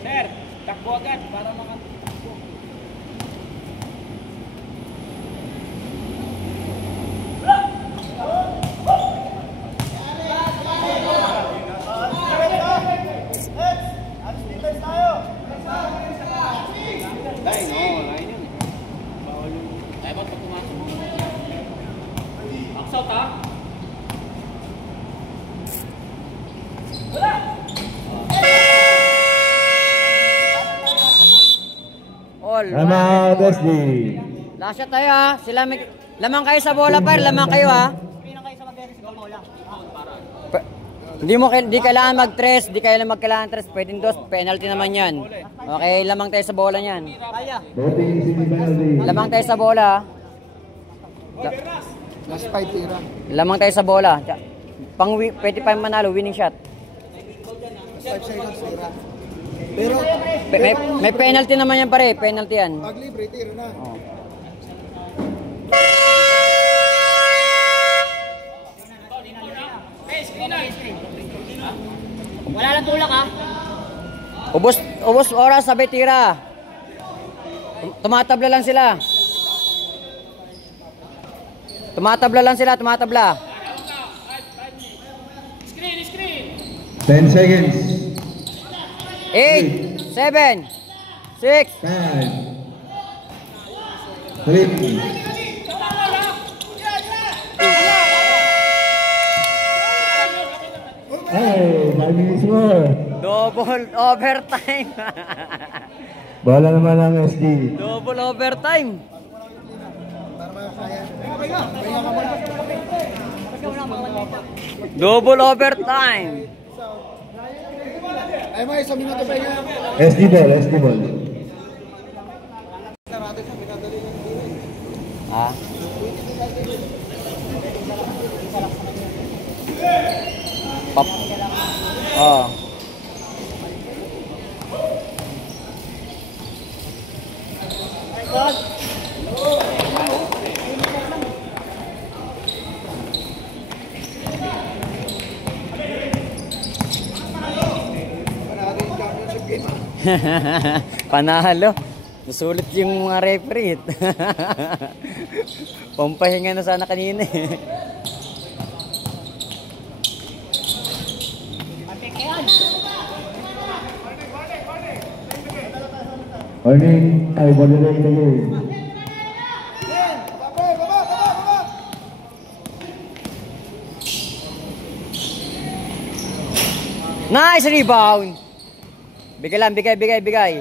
Sir, takbo agad para mga... ball. Time out, SD. Last shot tayo ha. Sila may... Lamang kayo sa bola par. Lamang kayo ha. Hindi kailangan mag-tres. Hindi kailangan tres. Pwedeng dos. Penalty naman yan. Okay, lamang tayo sa bola niyan. Voting city penalty. Lamang tayo sa bola ha. Last 5 tira. Lamang tayo sa bola. Pwede pa manalo. Winning shot. Last 5 seconds tira. Pero May penalty naman yan pare. Penalty yan. pag libre, tira na. Wala lang tulak ha. Ubos oras sabi tira. Tumatabla lang sila. Tumatabla. 10 seconds. 8, 7, 6. 5. 3. Hey, 5 minutes more. Double overtime. Bola naman ang SD. Double overtime. Double overtime. Ay, may isang minuto pa yan. SD ball. Ah. Pop. Oh. Panalo. Nasulit yung mga referee. Pampahinga na sana kanina eh. Warning, ay bola na ilagay. Nice rebound. Bigay lang, bigay.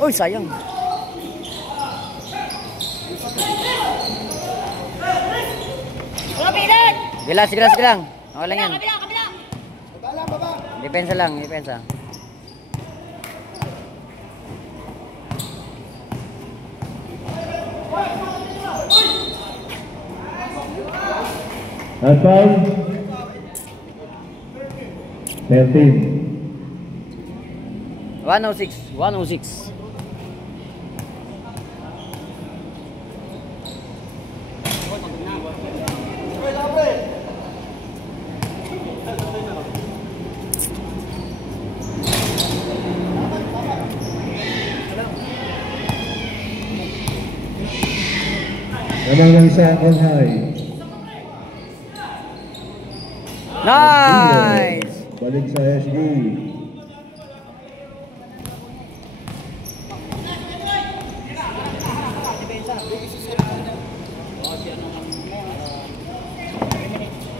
Uy, sayang. Sige lang. Okay lang yan. Depensa lang. Last time. 13. 106. Lamang lang isa on high. Nice. Balik sa SD.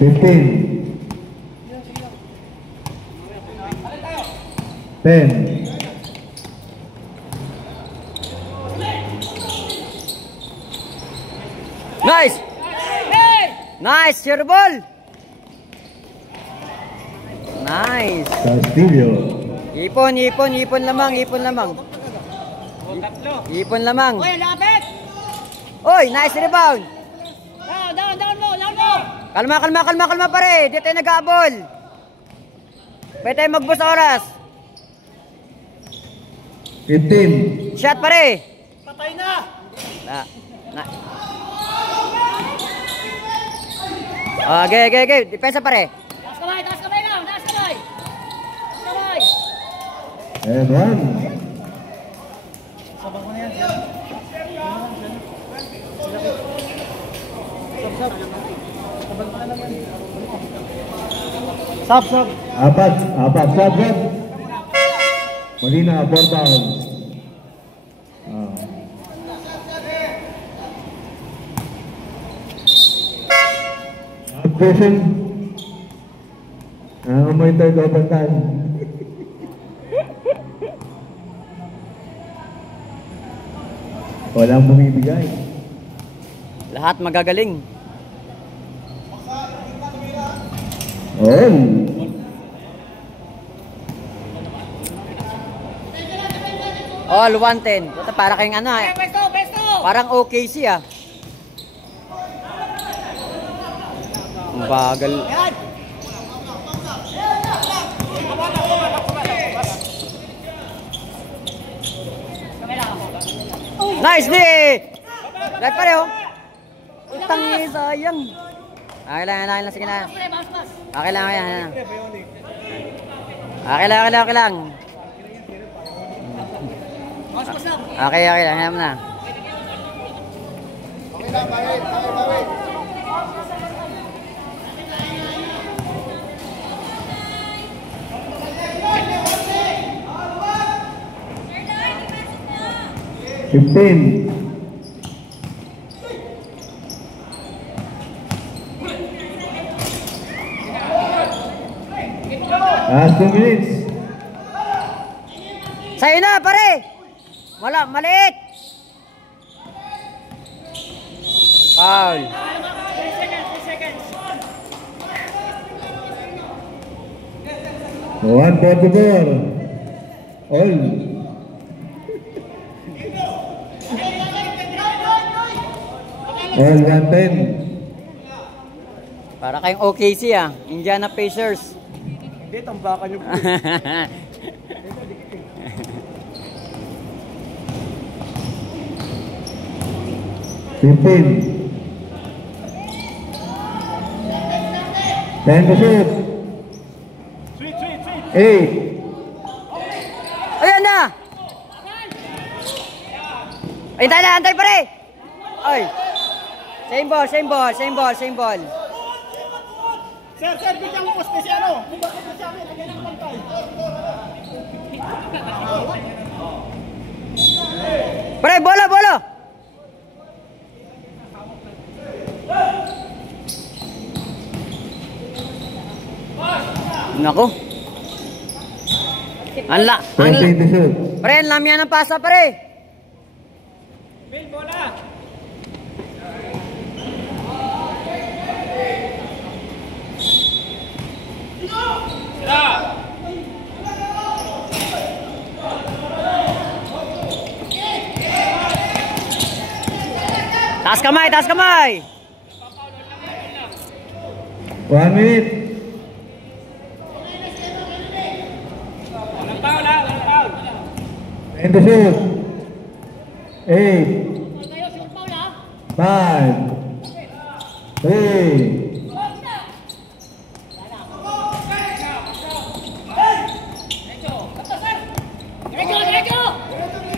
Fifteen. 10. Nice, your ball. Nice. Castillo. Ipon lamang. Uy, lapit! Oy, nice rebound. Down mo! Kalma pare. Di tayo nag-aabol. Pwede tayo magbus oras. 15. Shot pare. Patay na! Okay. Depensa pare. Taas kamay lang! Taas kamay! And 1. Sab. Apat. Sab. Molina, 4 pounds. Question. May third overtime. Walang bumibigay. Lahat magagaling. All. All 110. Puta, para kayong ano eh. Pesto, pesto! Parang OKC ah. Ang bagal. Yan! Nice di! Right pa rin oh. Utang niya sayang. Okay lang. Sige na. Okay lang. Okay lang. Okay lang. Hayam na. Okay lang, bawit. Fifteen. Last 2 minutes. Sa'yo na pare! Maliit! Foul. 144. All. All 110. Para kayong OKC ah. Indiana Pacers. Hindi, tambakan nyo. Fifteen. 10 to shoot. Sweet. 8. Ayan na! Ay, antay pare! Ay! Same ball. Sir, bigyan mo poste si ano? Kung bakit na siya amin, lagyan ng pantay. Pare, bola! Nako. 20 to shoot. Pare, ang lamya ng pasa, pare. Bill, bola! Taas kamay! 1 minute. Walang foul. 10 to shoot. 8. 5. 3.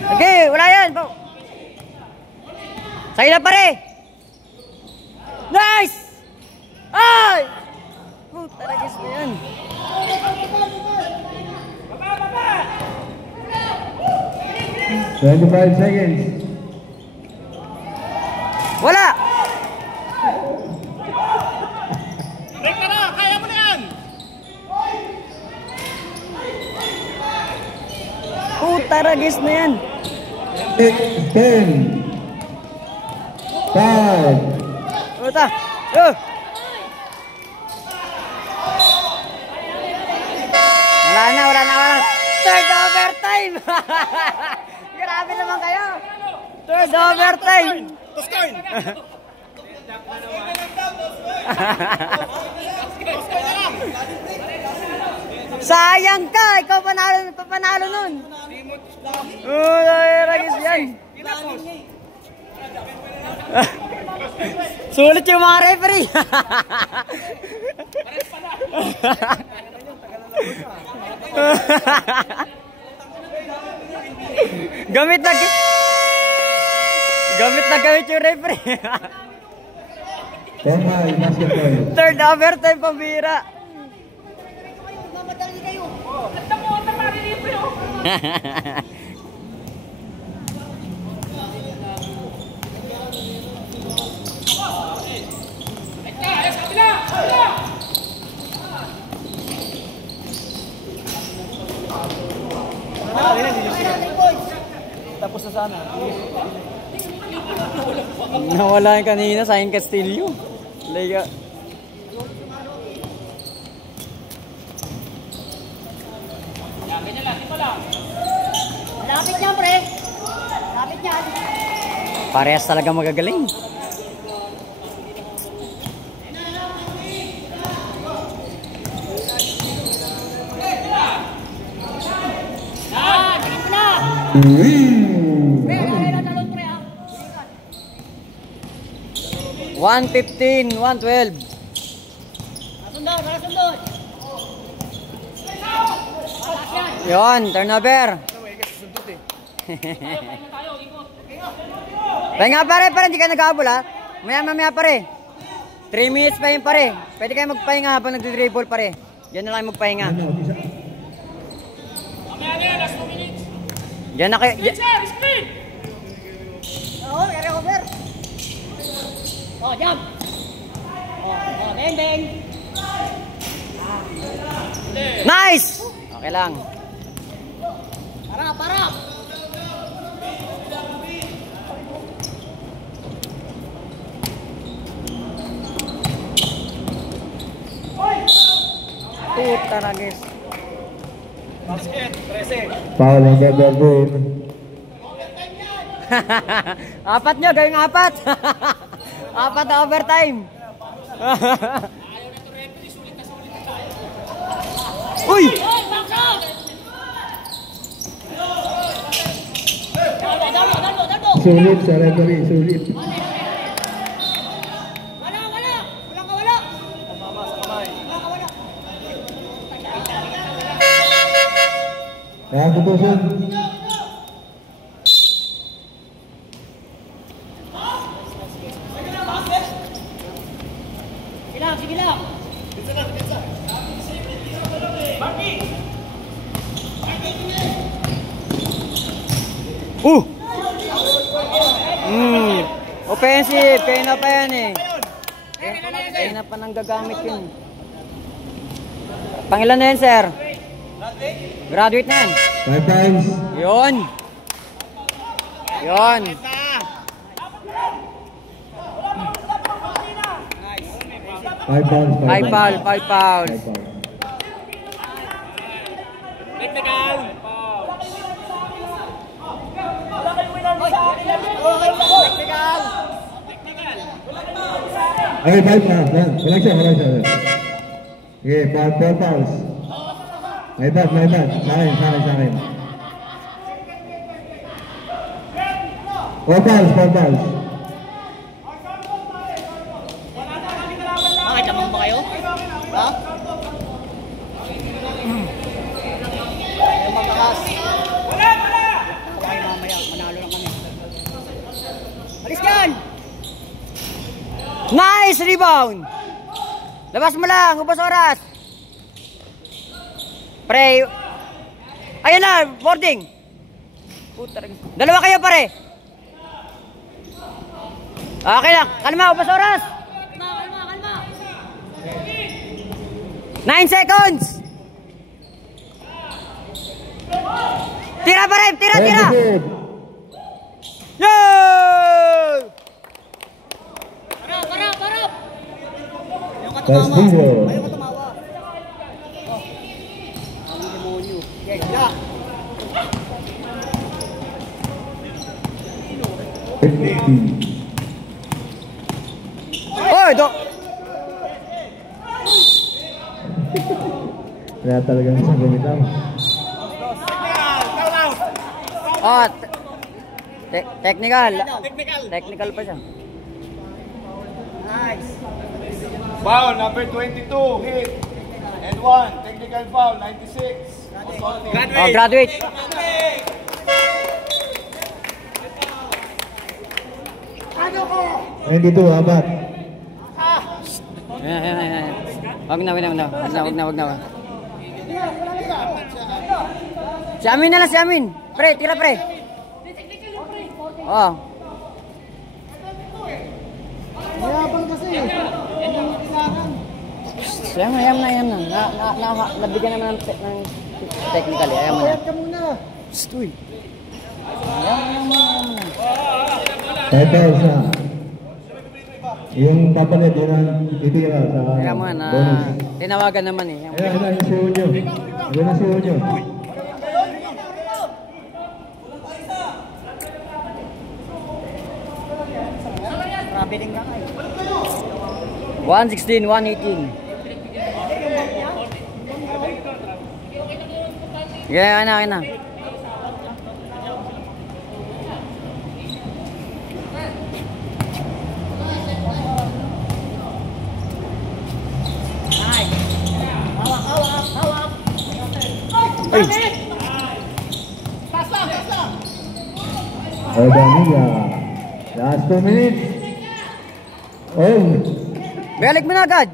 Okay, wala yan. Sa'yo na pare. Nice! Ay! Puta na guys na yan. Baba! 25 seconds. Wala! Break ka na! Kaya mo na yan! Puta na guys na yan. 10. 5. Puta. Wala na. Third overtime. Grabe naman kayo. Third overtime. Toskoin! Sayang ka. Ikaw panalo nun. Ragis yan. Sulit yung mga referee. Gamit yung referee. Tama, basketball. Third overtime pambira. Mamadali kayo. Tapos na sana. Nawala yung kanina sa aking Castillo. Lega. Lapit niya, pre. Lapit niya. Parehas talaga magagaling. Tingin mo na. Pre, wala na talon, pre, ha. 115, 112. Nasundot, nasundot. Yon, turnover. Pahinga pare, hindi ka nag-aabol ha. Mamaya pare. 3 minutes pa yun pare. Pwede kayo magpahinga habang nagdi-dribble pare. Diyan na lang magpahinga. Diyan na kayo. Oo, carry over. Oh, jump. Oh, bang, bang. Nice! Okay lang. Para. Puta na guys. Basket, 13. Foul on the Berlin. Apat nyo, gawing apat. Apat na overtime. Uy! Sulit sa referee, sulit. Wala. Kaya putusan. Sige lang. Offensive, kaya na pa yan eh. Kaya na pa nang gagamit yun. Pangilan na yan, sir? Graduate na yan. 5 times. Yun. 5 fouls. 5 foul. Technical. Okay, 5 fouls. Walang siya. Okay, 4 fouls. My bad. Sa akin. 4 fouls. Bakit lamang ba kayo? Ha? Yung magkakas. Wala! Kayo mamaya, manalo lang kami. Alis dyan! Nice rebound! Labas mo lang, ubos oras. Pre. Ayan na, boarding. Dalawa kayo pare. Okay lang, kalma, ubos oras. Kalma. 9 seconds. Tira pare, tira. Yo! Para. Yung That's katumawa. zero. Ayaw katumawa. Oh. Ang demonyo. Yes, ya. 15. Oy, Kaya talagang sa gamitan. Oh, technical. Technical pa siya. Nice. Foul number 22, hit. And 1, technical foul, 96. Oh, graduate. Ano ko? 92, abat. Ayan. Wag na. Si Amin na lang, si Amin. Pre, tira pre. Oh. Mayabang kasi. Ayam na. Nabigyan naman ng technical. Ayam na. Ka muna. Stoy. Ayam na. 5 fouls na. Yung papalit, yun ang itira sa Kaya mo na, bonus. tinawagan naman eh. Ayan, yung suho nyo. Ayan ang suho nyo. Grabe din ka kayo. 116, 118. Yeah, na. Hawak. Ay! Tas lang. Danila. Last 2 minutes. Oh. Balik mo na agad!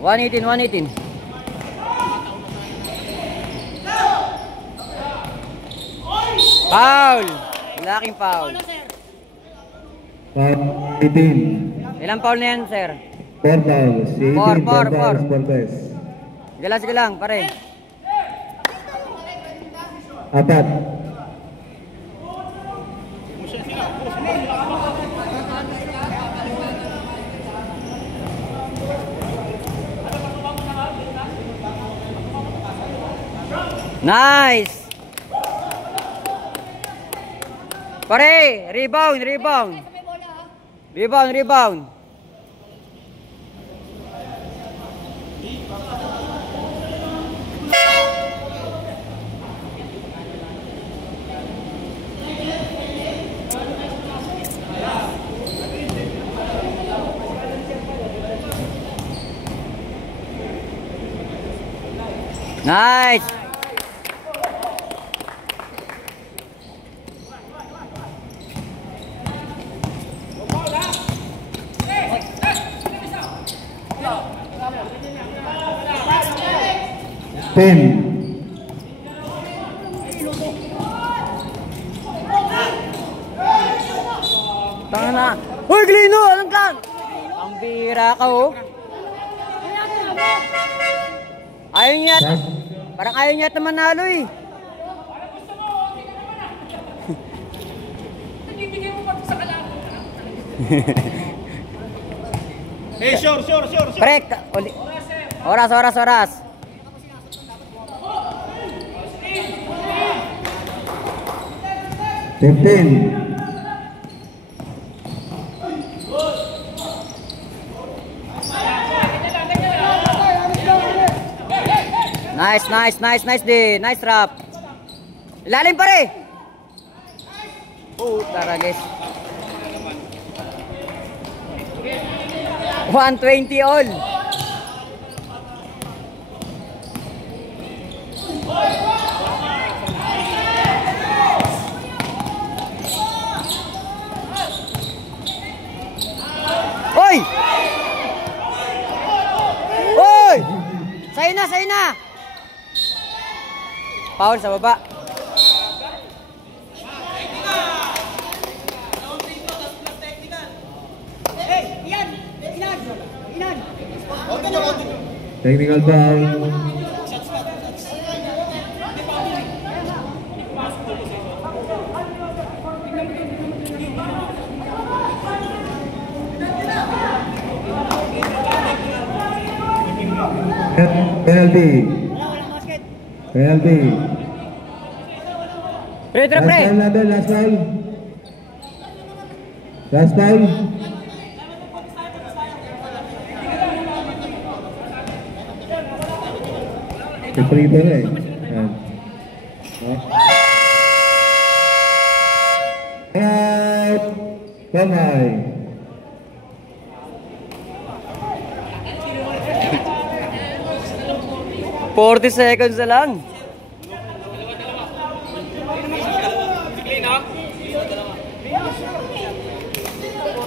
118. Foul! Laking foul. 18. Ilang foul na yan, sir? 4 fouls. 18 Four. fouls for best. Sige lang, pare. 4. Nice! Pare, rebound. Rebound. Nice! Tanga na. Uy, Glino! Anong kang? Ang bira ka, oh. Ayaw niya. Parang ayaw niya manalo, eh. Hey, sure. Pre, oras. 15. Nice, di. Nice trap. Ilalim pare. Tara guys. 120 all. Oy! Sa'yo na! Foul sa baba. Technical foul. Penalty. Pre. Last foul. Free ball eh. Out. Kamay. $40 seconds na lang.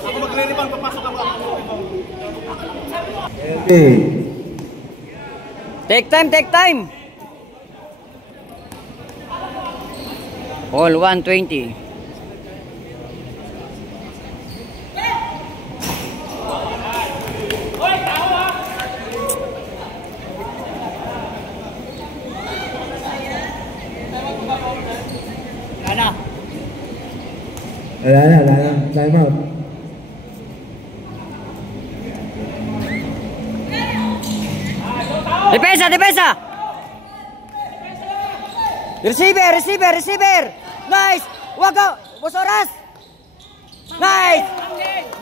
Ako magre-rebound, papasok ako. Take time. All 120. Wala na. Time out. Depensa, depensa! Receiver, receiver, receiver! Nice! Wag ka! Boss oras! Nice!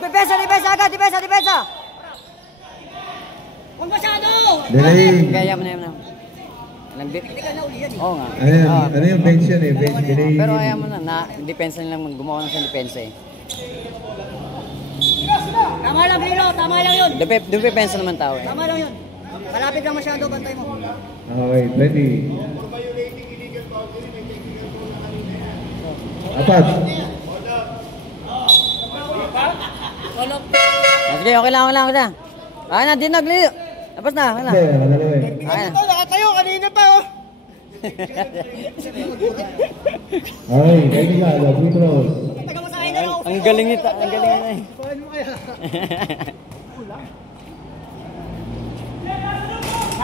Depensa, depensa agad! Depensa, depensa! Huwag masyado! Delay. Kaya mo na yun. Nagbit. Oo nga. Ano yung bench yun eh? Bench delay. Pero ayaw mo na depensa nilang gumawa ng depensa eh. Tama lang, Lilo. Tama lang yun. Depensa naman tao eh. Tama lang yun. Malapit lang masyado, bantay mo. Okay, ready. Apat. Sige, okay lang, okay lang, okay lang. Ayan na, dinag, Lilo. Tapos na, okay lang. Okay, nakadalawa eh. Ayan. Nakatayo kanina pa oh. Okay, ready ka. The free throws. Taga mo sa akin na lang. Ang galing nito, ang galing nito eh. Paano mo kaya?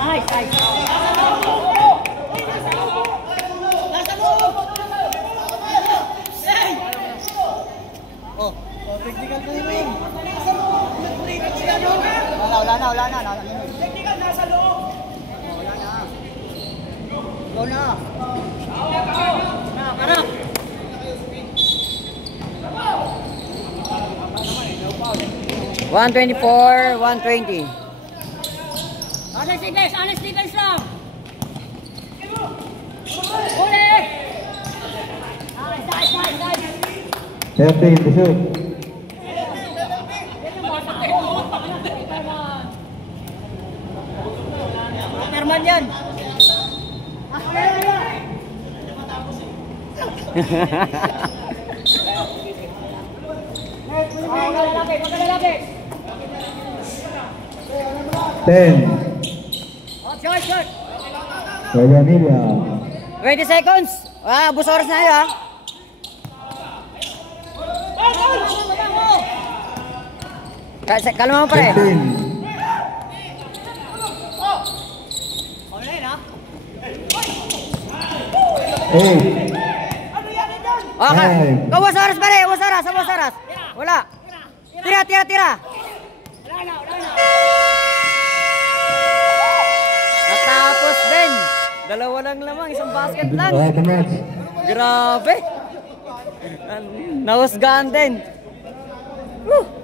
Nice, nice. Nasa loob! Oh, technical pa rin. Wala na. Technical nasa loob. Go na. Karak. 124, 120. Honest defense lang. Uli! Nice. 13 to shoot. Superman yan. Pagkalalaki. 10. Short. Guayanilla. 20 seconds. Ah, bus oras na yun ah. Kalma mo pare. 15. Oh, Okay. Five. Bus oras pare, bus oras. Wala. Tira. Natapos din. Dalawa lang lamang, isang basket lang. the match. Grabe. Nahusgahan din. Woo.